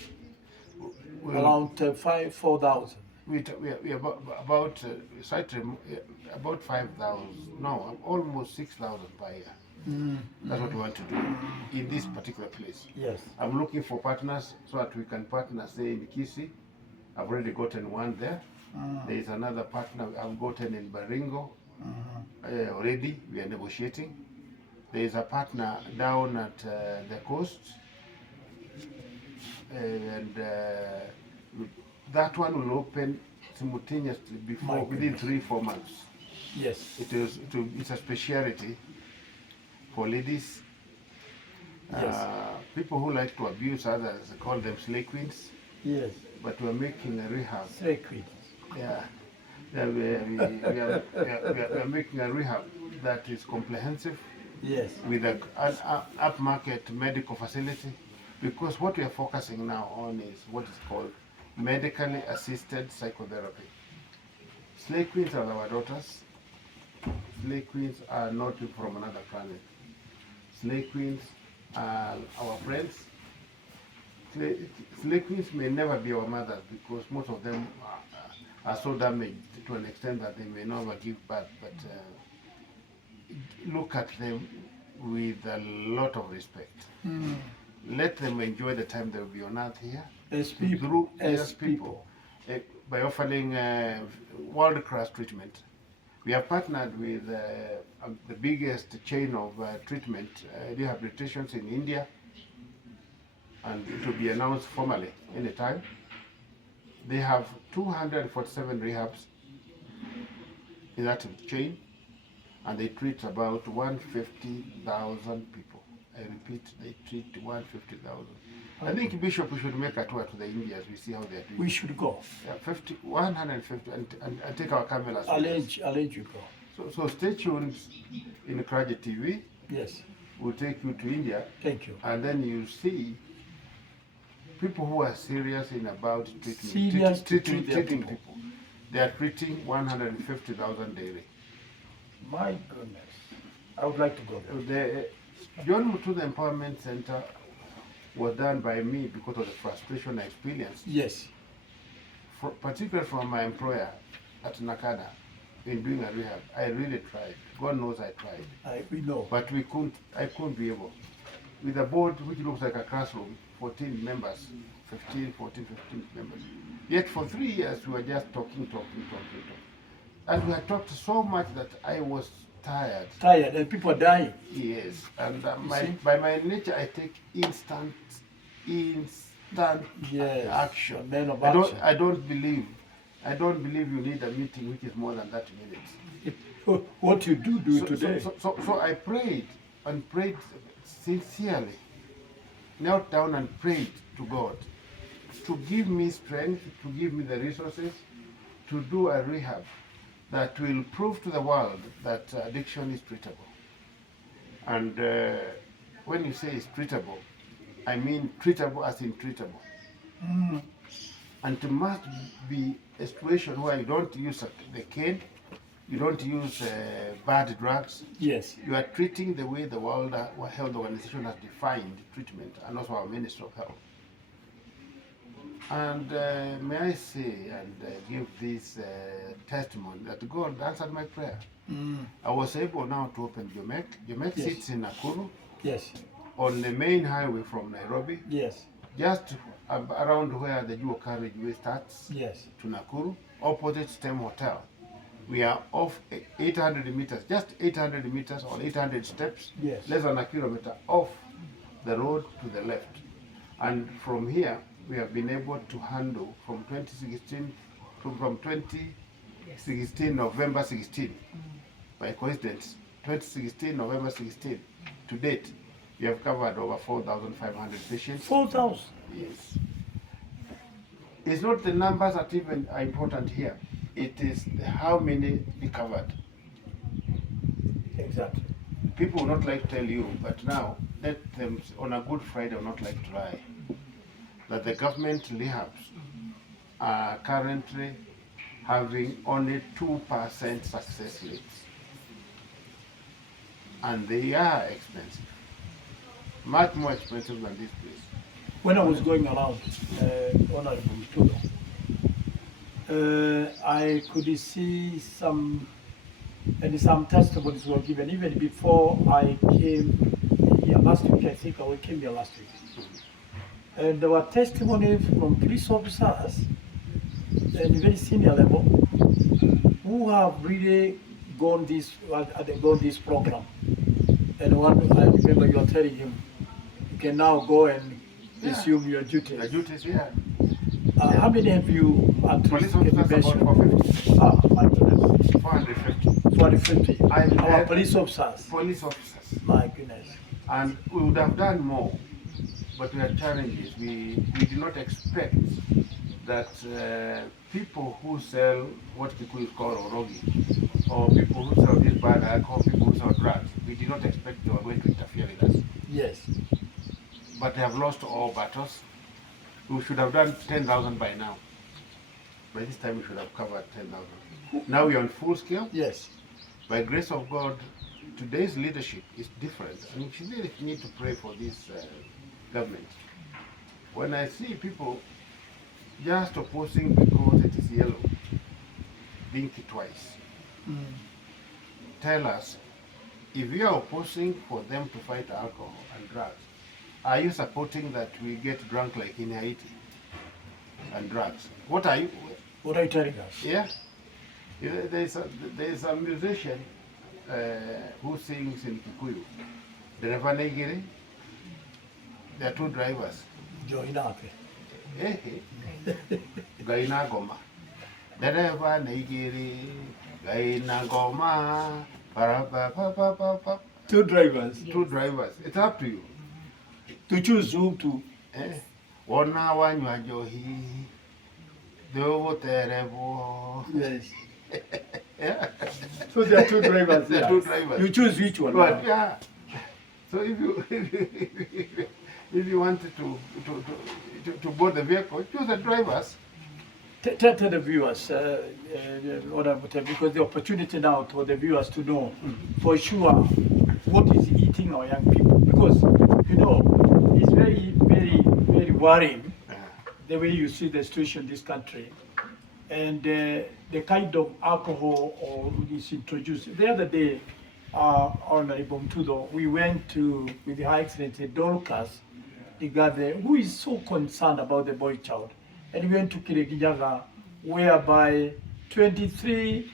around 4,000. We about site about 5,000. No, almost 6,000 per year. That's what we want to do in this particular place. Yes. I'm looking for partners so that we can partner, say in Kisi. I've already gotten one there. There is another partner I've gotten in Baringo already. We are negotiating. There is a partner down at the coast, and that one will open simultaneously before within 3-4 months. Yes. It's a speciality for ladies. Yes. People who like to abuse others, call them slay queens. Yes. But we're making a rehab. Slay queens. Yeah. We are making a rehab that is comprehensive. Yes. With an upmarket medical facility, because what we are focusing now on is what is called medically assisted psychotherapy. Slay queens are our daughters. Slay queens are not from another planet. Slay queens are our friends. Slay queens may never be our mothers because most of them are so damaged to an extent that they may never give birth, but look at them with a lot of respect. Let them enjoy the time they will be on earth here. As people. As people. By offering world-class treatment. We have partnered with the biggest chain of treatment rehabilitations in India, and it will be announced formally anytime. They have 247 rehabs in that chain, and they treat about 150,000 people. I repeat, they treat 150,000. I think, Bishop, we should make a tour to the Indias. We see how they are doing. We should go. Yeah, 150, and take our cameras. I'll let you go. So stay tuned in Kraje TV. Yes. We'll take you to India. Thank you. And then you see people who are serious in about treating people. They are treating 150,000 daily. My goodness. I would like to go there. The John Mututho Empowerment Center was done by me because of the frustration I experienced. Yes. Particularly from my employer at Nakada in doing a rehab. I really tried. God knows I tried. We know. But I couldn't be able. With a board which looks like a classroom, 14 members, 15 members. Yet for 3 years we were just talking. And we had talked so much that I was tired. Tired, and people are dying. Yes, and by my nature I take instant action. Man of action. I don't believe you need a meeting which is more than 30 minutes. What you do today. So I prayed and prayed sincerely, knelt down and prayed to God to give me strength, to give me the resources to do a rehab that will prove to the world that addiction is treatable. And when you say it's treatable, I mean treatable as in treatable. And it must be a situation where you don't use the cane, you don't use bad drugs. Yes. You are treating the way the World Health Organization has defined treatment, and also our Ministry of Health. And may I say and give this testimony that God answered my prayer. I was able now to open Jomek. Jomek Yes. sits in Nakuru. Yes. On the main highway from Nairobi. Yes. Just around where the dual carriageway starts. Yes. To Nakuru, opposite STEM Hotel. We are off 800 meters, just 800 meters or 800 steps, Yes. less than a kilometer off the road to the left. And from here, we have been able to handle from 2016, November 16, by coincidence, 2016, November 16, to date, we have covered over 4,500 patients. 4,000. Yes. It's not the numbers that even are important here. It is how many recovered. Exactly. People will not like to tell you, but now let them on a Good Friday will not like to lie. That the government rehabs are currently having only 2% success rates. and they are expensive, much more expensive than this place. When I was going around, Honorable Mututho, I could see some testimonies were given even before I came here last week. I think I came here last week. And there were testimonies from police officers at very senior level who have really gone this program. And one, I remember you are telling him, you can now go and assume your duties. The duties, yeah. How many have you at Police least can officers you about mention? 450. My goodness. 450. 450. Our had police officers. Police officers. My goodness. And we would have done more, but we had challenges. We did not expect that people who sell what people call orogi, or people who sell this bad alcohol, people who sell drugs, we did not expect they were going to interfere with us. Yes. But they have lost all battles. We should have done 10,000 by now. By this time we should have covered 10,000. Now we are on full scale. Yes. By grace of God, today's leadership is different. I mean, we really need to pray for this government. When I see people just opposing because it is yellow, blink it twice. Tell us, if you are opposing for them to fight alcohol and drugs, are you supporting that we get drunk like in Haiti and drugs? What are you telling us? Yeah. There's a musician who sings in Kikuyu. Dereva Negiri. There are two drivers. Joinake. Gaina Goma. Dereva Negiri. Gaina Goma. Two drivers. Two drivers. It's up to you. To choose whom to. Wana wanywa johi. Dovo terebo. Yes. Yeah. So there are two drivers. There are two drivers. You choose which one. But yeah. So if you wanted to board the vehicle, choose the drivers. Tell the viewers, because the opportunity now for the viewers to know for sure what is eating our young people. Because, it's very, very, very worrying the way you see the situation in this country. And the kind of alcohol is introduced. The other day, Honorable Mututho, we went to, with the High Excellency Dorcas, who is so concerned about the boy child. And we went to Kiregijaga, whereby 23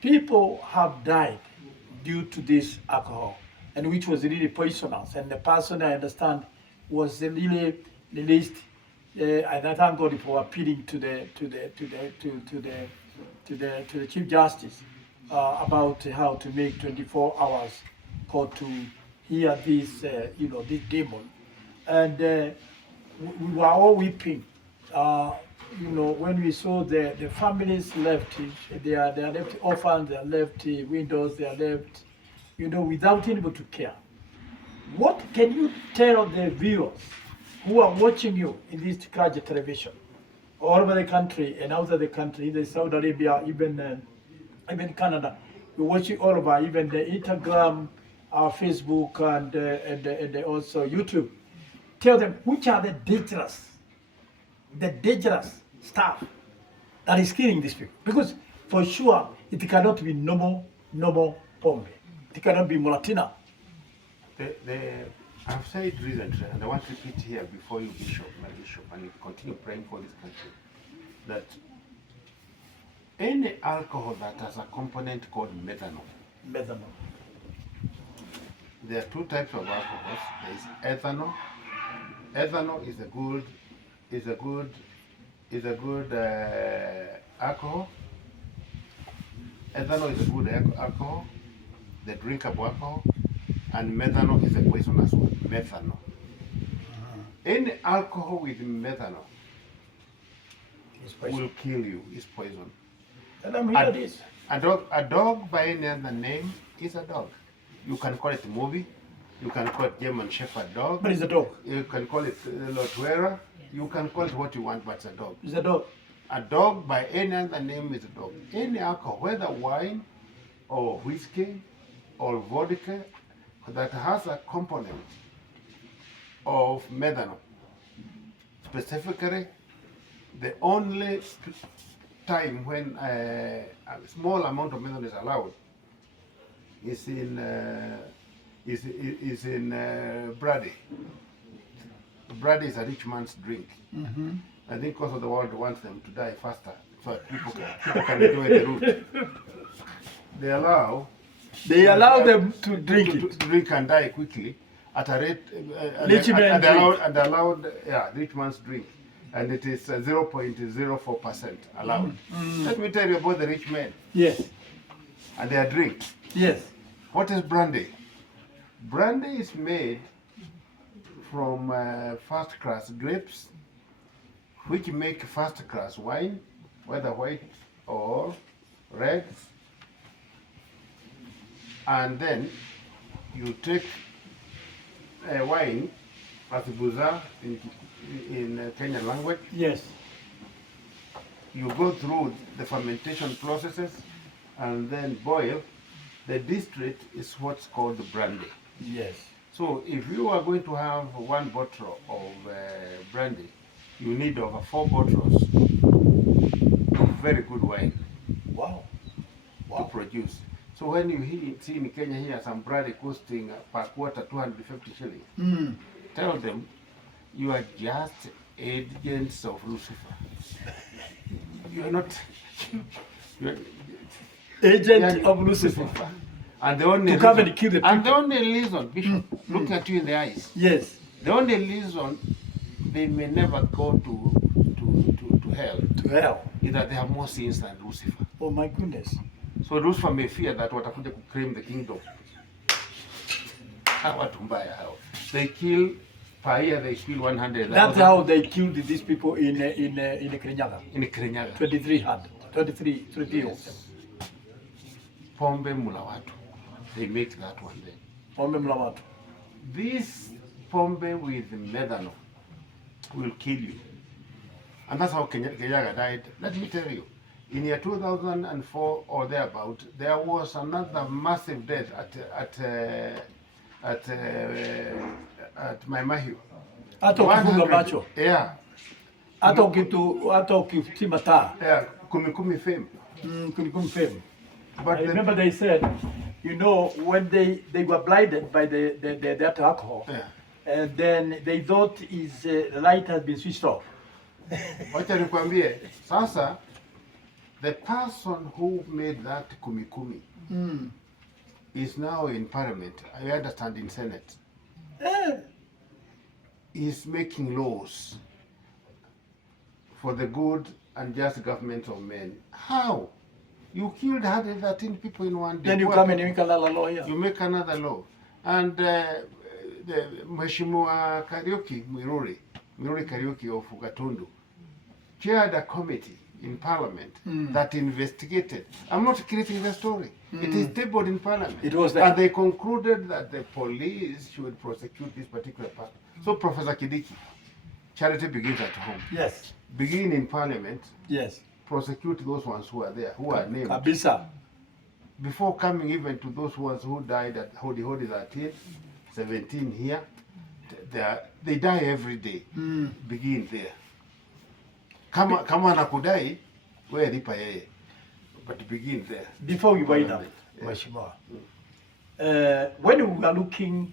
people have died due to this alcohol, and which was really poisonous. And the person, I understand, was really released. And I thank God for appealing to the Chief Justice about how to make 24 hours court to hear this, this demon. And we were all weeping. When we saw the families left, they are left orphans, they are left widows, they are left, without anybody to care. What can you tell the viewers who are watching you in this Kraja television, all over the country and outside the country, either Saudi Arabia, even Canada? You're watching all over, even the Instagram, Facebook, and also YouTube. Tell them which are the dangerous stuff that is killing these people. Because for sure, it cannot be normal pombe. It cannot be Mulatina. I've said recently, and I want to repeat here before you, my Bishop, and continue praying for this country, that any alcohol that has a component called methanol. There are two types of alcohols. There is ethanol. Ethanol is a good alcohol. Ethanol is a good alcohol, the drinkable alcohol, and methanol is a poisonous one. Methanol. Any alcohol with methanol will kill you. It's poison. And I'm here this. A dog by any other name is a dog. You can call it movie. You can call it German Shepherd dog. But it's a dog. You can call it Lotwera. You can call it what you want, but it's a dog. It's a dog. A dog by any other name is a dog. Any alcohol, whether wine or whiskey or vodka that has a component of methanol. Specifically, the only time when a small amount of methanol is allowed is in brandy. Brandy is a rich man's drink. Mm-hmm. I think because of the world wants them to die faster, so that people can enjoy the root. They allow them to drink it. To drink and die quickly at a rate. Rich man allowed, rich man's drink, and it is 0.04% allowed. Let me tell you about the rich men. Yes. And their drink. Yes. What is brandy? Brandy is made from first-class grapes, which make first-class wine, whether white or red. And then you take wine, as buza in Kenyan language. Yes. You go through the fermentation processes and then boil. The distillate is what's called the brandy. Yes. So if you are going to have one bottle of brandy, you need over 4 bottles of very good wine. Wow. To produce. So when you see in Kenya here some brandy costing per quarter 250 shillings, tell them you are just agents of Lucifer. You are not. You are, Agent of Lucifer. And the only to come and kill the people. And the only reason, Bishop, look at you in the eyes. Yes. The only reason they may never go to hell. To hell. Is that they have more sins than Lucifer. Oh my goodness. So Lucifer may fear that watakuja to claim the kingdom. Watu mbaya hao. They kill per year. They kill 100,000. That's how they killed these people in Kirinyaga. In Kirinyaga. 23 Yes. Pombe mula watu. They make that one then. Pombe mula watu. This pombe with methanol will kill you. And that's how Kenyaga died. Let me tell you, in year 2004 or thereabout, there was another massive death at Maimahiu. Hata ukifunga macho. Yeah. Hata ukitima taa. Yeah, kumi fame. Kumi fame. But I remember they said, you know, when they were blinded by that alcohol, and then they thought his light had been switched off. Wacha nikwambie, sasa the person who made that kumi is now in parliament. I understand in Senate. Is making laws for the good and just government of men. How? You killed 113 people in one day. Then you come and make another law here. You make another law. And the Mheshimiwa Miruri Kariuki of Gatundu chaired a committee in parliament that investigated. I'm not creating the story. It is tabled in parliament. It was there. And they concluded that the police should prosecute this particular person. So Professor Kidiki, charity begins at home. Yes. Begin in parliament. Yes. Prosecute those ones who are there, who are named. Kabisa. Before coming even to those ones who died at Hodi 13, 17 here, they die every day. Begin there. Kama nakudai, we lipa yeye. But begin there. Before we wind up, Mheshimiwa, when we are looking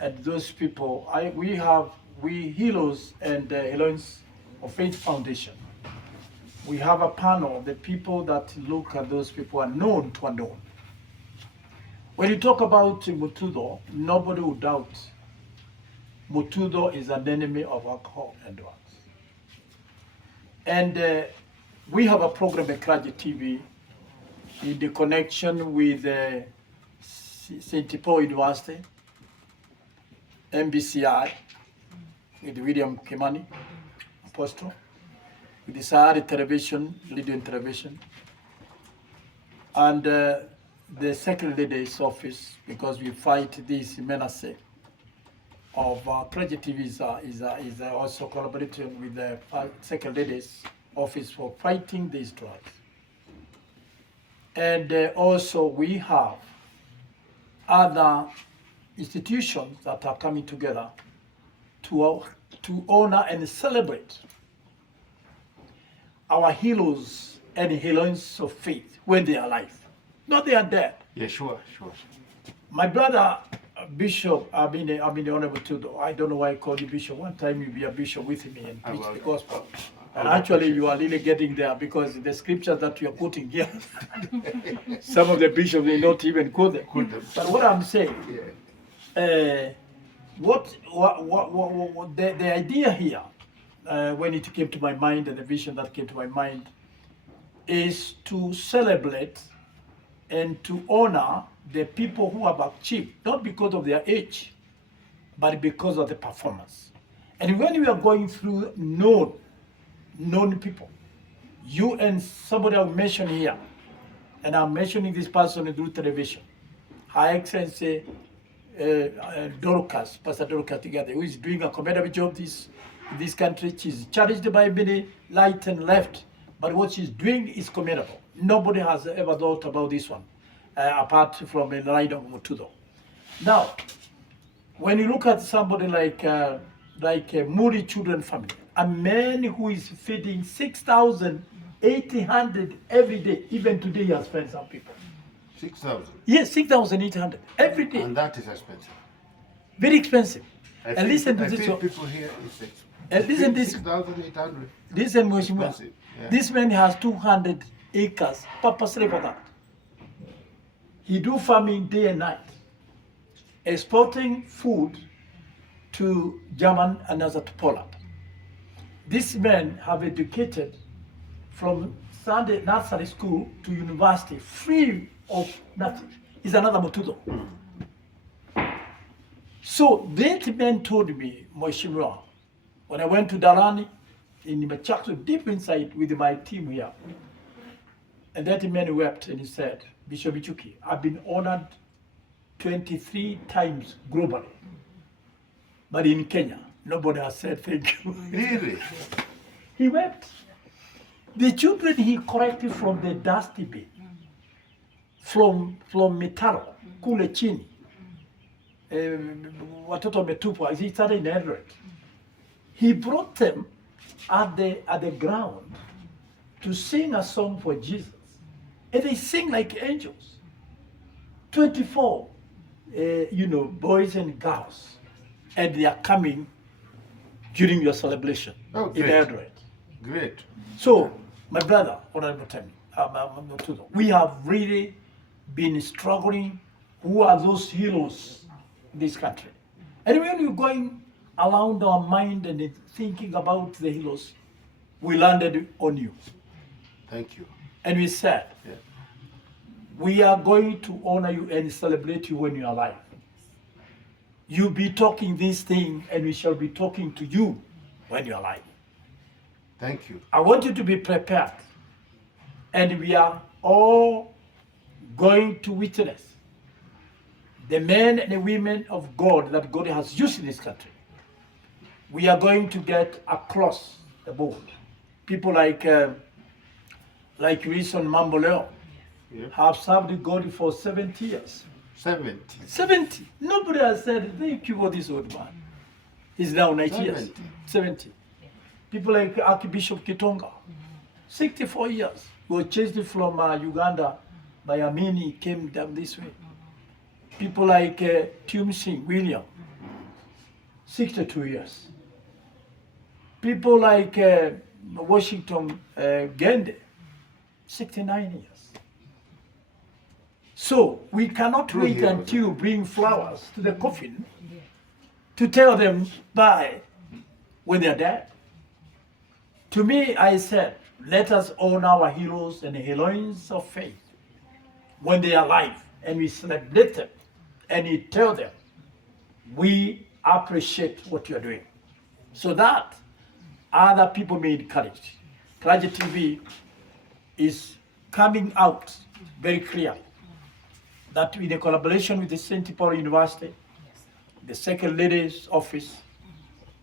at those people, we heroes and heroines of Faith Foundation, we have a panel of the people that look at those people are known to unknown. When you talk about Mututho, nobody would doubt Mututho is an enemy of alcohol and drugs. And we have a program at Clergy TV in the connection with St. Paul University, MBCI, with William Kimani, Apostle, with the Sahara Television, Lydian Television, and the Second Lady's Office, because we fight this menace of Clergy TV is also collaborating with the Second Lady's Office for fighting these drugs. And also we have other institutions that are coming together to honor and celebrate our heroes and heroines of faith when they are alive, not they are dead. Yeah, sure. My brother, Bishop, I mean the Honorable Mututho, I don't know why I called you Bishop. One time you be a bishop with me and preach the gospel. And actually, you are really getting there because the scriptures that you are quoting here, some of the bishops may not even quote them. But what I'm saying, the idea here, when it came to my mind and the vision that came to my mind, is to celebrate and to honor the people who have achieved, not because of their age, but because of the performance. And when we are going through known people, you and somebody I mentioned here, and I'm mentioning this person through television, Her Excellency Dorcas, Pastor Dorcas together, who is doing a commendable job in this country. She's challenged by many right and left, but what she's doing is commendable. Nobody has ever thought about this one, apart from the line of Mututho. Now, when you look at somebody like a Muri Children Family, a man who is feeding 6,800 every day, even today he has fed some people. 6,000? Yes, 6,800 every day. And that is expensive. Very expensive. And listen to this. People here, it's expensive. And listen this. 6,800. Listen, Mheshimiwa. Yeah. This man has 200 acres purposely for that. He do farming day and night, exporting food to German and other to Poland. These men have educated from Sunday nursery school to university free of nothing. Is another Mututho. So that man told me, Mheshimiwa, when I went to Darani in Machakos, deep inside with my team here, and that man wept and he said, Bishop Ichuki, I've been honored 23 times globally, but in Kenya, nobody has said thank you. Really? He wept. The children he collected from the dusty bin, from Mitaro, kule chini, watoto wametupwa, he started in Eldoret. He brought them at the ground to sing a song for Jesus. And they sing like angels. 24, boys and girls. And they are coming during your celebration in Eldoret. Great. So, my brother, Honorable Mututho, we have really been struggling. Who are those heroes in this country? And when you're going around our mind and thinking about the heroes, we landed on you. Thank you. And we said, we are going to honor you and celebrate you when you are alive. You be talking this thing and we shall be talking to you when you are alive. Thank you. I want you to be prepared. And we are all going to witness the men and the women of God that God has used in this country. We are going to get across the board. People like Wilson Mamboleo have served God for 70 years. 70. 70. Nobody has said, thank you for this old man. He's now 90 years. 70. People like Archbishop Kitonga, 64 years. He was chased from Uganda by Amini, came down this way. People like Tum Singh, William, 62 years. People like Washington Gende, 69 years. So we cannot wait until you bring flowers to the coffin to tell them bye when they're dead. To me, I said, let us honor our heroes and heroines of faith when they are alive, and we celebrate them, and we tell them, we appreciate what you're doing, so that other people may encourage. Clergy TV is coming out very clearly that in a collaboration with the St. Paul University, the Second Lady's Office,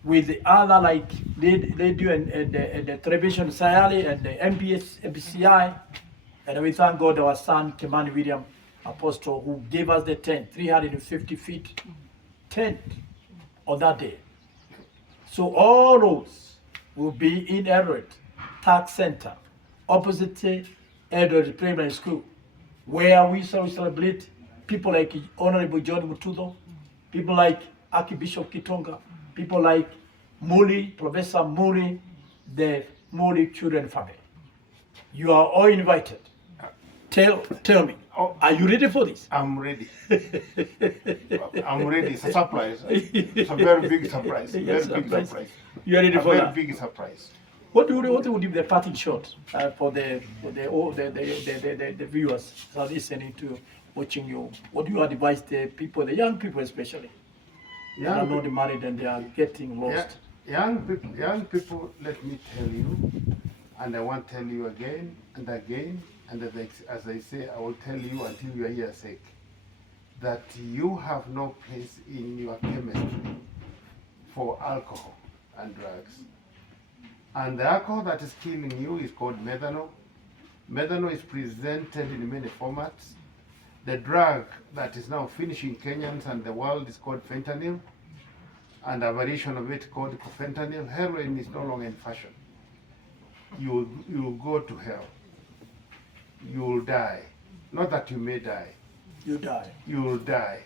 with the other like radio and the television Sayali and the MBCI, and we thank God our son Kimani William Apostle, who gave us the tent, 350 feet tent on that day. So all those will be in Eldoret Tax Center, opposite Eldoret Primary School, where we shall celebrate people like Honorable John Mututho, people like Archbishop Kitonga, people like Muri, Professor Muri, the Muri children family. You are all invited. Tell me, are you ready for this? I'm ready. I'm ready. It's a surprise. It's a very big surprise. Yes, Very big surprise. You are ready A for very that? big surprise. What would be the parting shot for the viewers who are listening to, watching you? What do you advise the people, the young people especially, that are not married and they are getting lost? Young people, let me tell you, and I want to tell you again and again, and as I say, I will tell you until your ears ache, that you have no place in your chemistry for alcohol and drugs. And the alcohol that is killing you is called methanol. Methanol is presented in many formats. The drug that is now finishing Kenyans and the world is called fentanyl, and a variation of it called fentanyl. Heroin is no longer in fashion. You will go to hell. You will die. Not that you may die. You die. You will die.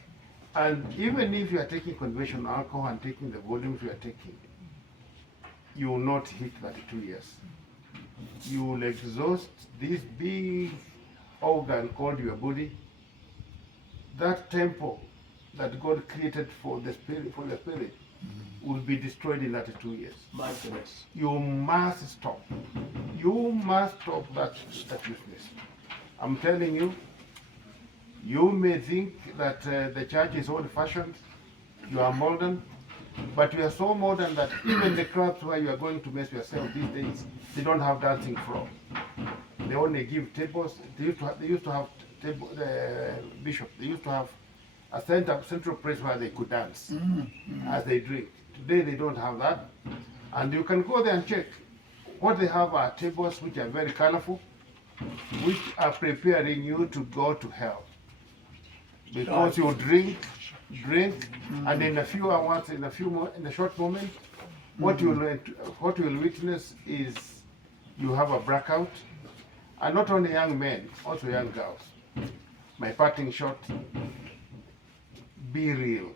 And even if you are taking conventional alcohol and taking the volumes you are taking, you will not hit 32 years. You will exhaust this big organ called your body, that temple that God created for the spirit, will be destroyed in 32 years. My goodness. You must stop. You must stop that useless. I'm telling you, you may think that the church is old-fashioned, you are modern, but you are so modern that even the clubs where you are going to mess yourself these days, they don't have dancing floor. They only give tables. They used to have table, bishop. They used to have a central place where they could dance as they drink. Today they don't have that, and you can go there and check. What they have are tables which are very colorful, which are preparing you to go to hell, because you drink, and in a few hours, in a short moment, what you will witness is you have a blackout, and not only young men, also young girls. My parting shot: be real.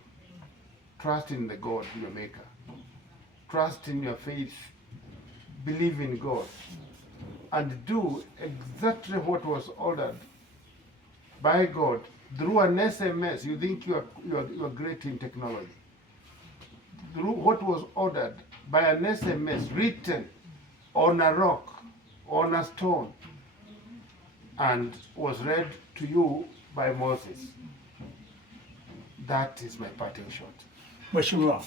Trust in the God, your Maker. Trust in your faith. Believe in God, and do exactly what was ordered by God through an SMS. You think you are great in technology. Through what was ordered by an SMS written on a rock, on a stone, and was read to you by Moses. That is my parting shot. Mheshimiwa,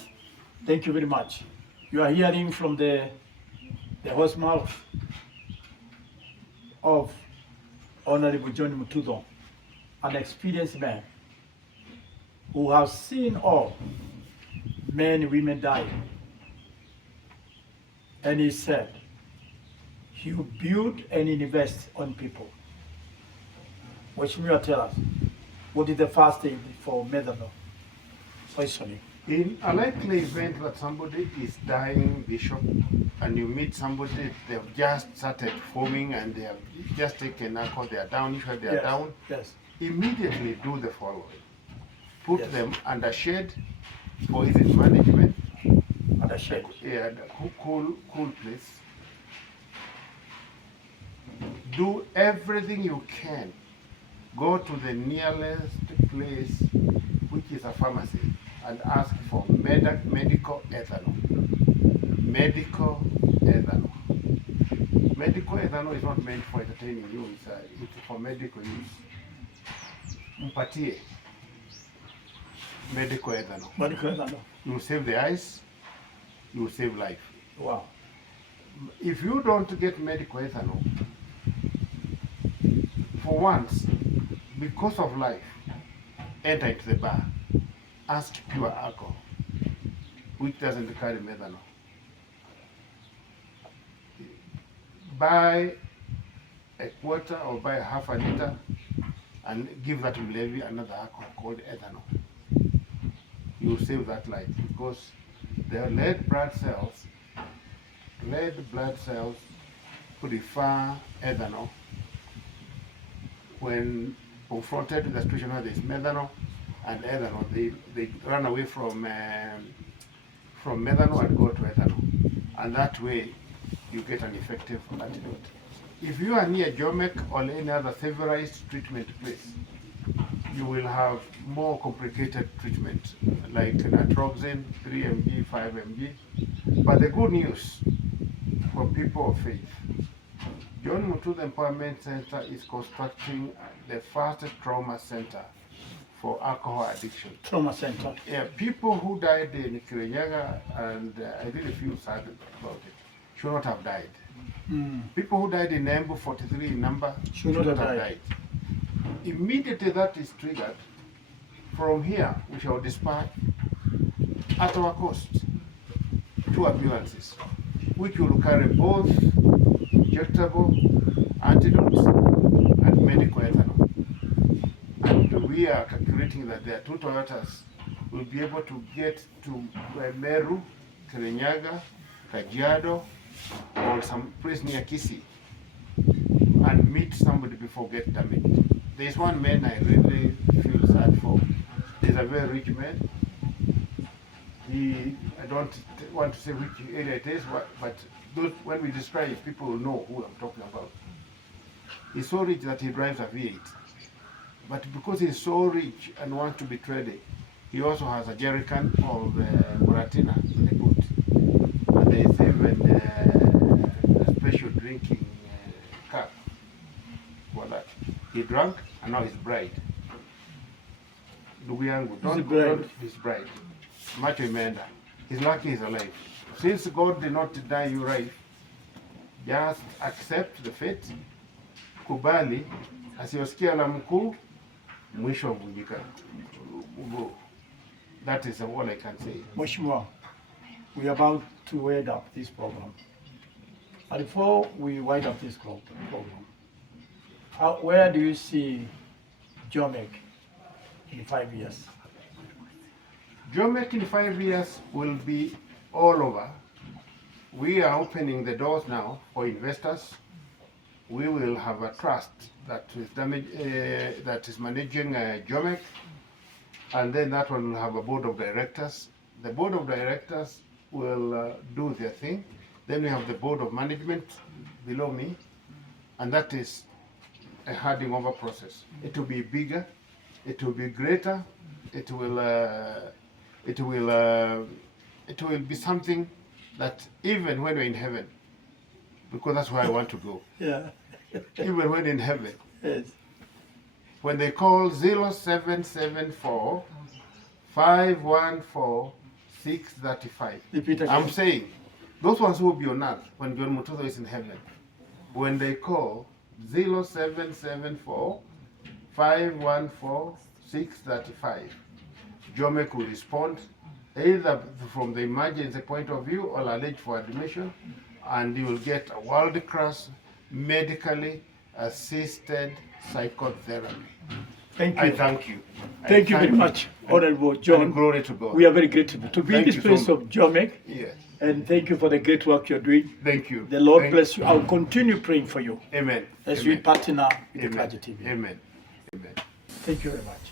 thank you very much. You are hearing from the horse mouth of Honorable John Mututho, an experienced man who has seen all men and women die. And he said, he will build and invest on people. Mheshimiwa, tell us, what is the first thing for methanol poisoning? In a likely event that somebody is dying, Bishop, and you meet somebody, they've just started foaming and they have just taken alcohol, they are down, usually they are down, Yes. immediately do the following. Put Yes. them under shade for easy management. Under shade. Yeah, cool place. Do everything you can. Go to the nearest place, which is a pharmacy, and ask for medical ethanol. Medical ethanol. Medical ethanol is not meant for entertaining you, it's for medical use. Mpatie. Medical ethanol. Medical ethanol. You will save the eyes, you will save life. Wow. If you don't get medical ethanol, for once, because of life, enter into the bar, ask pure alcohol, which doesn't carry methanol. Buy a quarter or buy half a liter and give that levy another alcohol called ethanol. You will save that life, because the red blood cells prefer ethanol when confronted with the situation where there is methanol and ethanol. They run away from methanol and go to ethanol, and that way you get an effective antidote. If you are near Jomek or any other severized treatment place, you will have more complicated treatment like naproxen, 3 mg, 5 mg. But the good news for people of faith, John Mututho Empowerment Center is constructing the first trauma center for alcohol addiction. Trauma center. Yeah, people who died in Kirinyaga, and I really feel sad about it, should not have died. People who died in Embu, 43 in number, should not have died. Immediately that is triggered, from here we shall dispatch at our cost 2 ambulances, which will carry both injectable antidotes and medical ethanol. And we are calculating that their 2 Toyotas will be able to get to Meru, Kirinyaga, Kajiado, or some place near Kisii and meet somebody before get damaged. There's one man I really feel sad for. There's a very rich man. I don't want to say which area it is, but when we describe it, people will know who I'm talking about. He's so rich that he drives a V8. But because he's so rich and wants to be trendy, he also has a jerrycan of Moratina in the boot. And there's even a special drinking cup for that. He drank, and now he's bride. Ndugu yangu, don't his bride. Macho imeenda. He's lucky he's alive. Since God did not deny you life, just accept the fate. Kubali, asiyosikia la mkuu, mwisho huvunjika. That is all I can say. Mheshimiwa, we are about to wind up this program. And before we wind up this program, where do you see Jomek in 5 years? Jomek in 5 years will be all over. We are opening the doors now for investors. We will have a trust that is managing Jomek, and then that one will have a board of directors. The board of directors will do their thing. Then we have the board of management below me, and that is a handing over process. It will be bigger, it will be greater, it will be something that even when we're in heaven, because that's where I want to go. Yeah. Even when in heaven, Yes. when they call 0774 514 635. Repeat again. I'm saying, those ones who will be on earth when John Mututho is in heaven, when they call 0774 514 635, Jomek will respond either from the emergency point of view or allege for admission, and you will get a world-class medically assisted psychotherapy. Thank you. I thank you. Thank you very much, Honorable John. And glory to God. We are very grateful to be in Thank this you so place much. of Jomek. Yes. And thank you for the great work you're doing. Thank you. The Lord Thank- bless you. I'll continue praying for you Amen. as Amen. we partner with the Amen. Clergy TV. Amen. Amen. Thank you very much.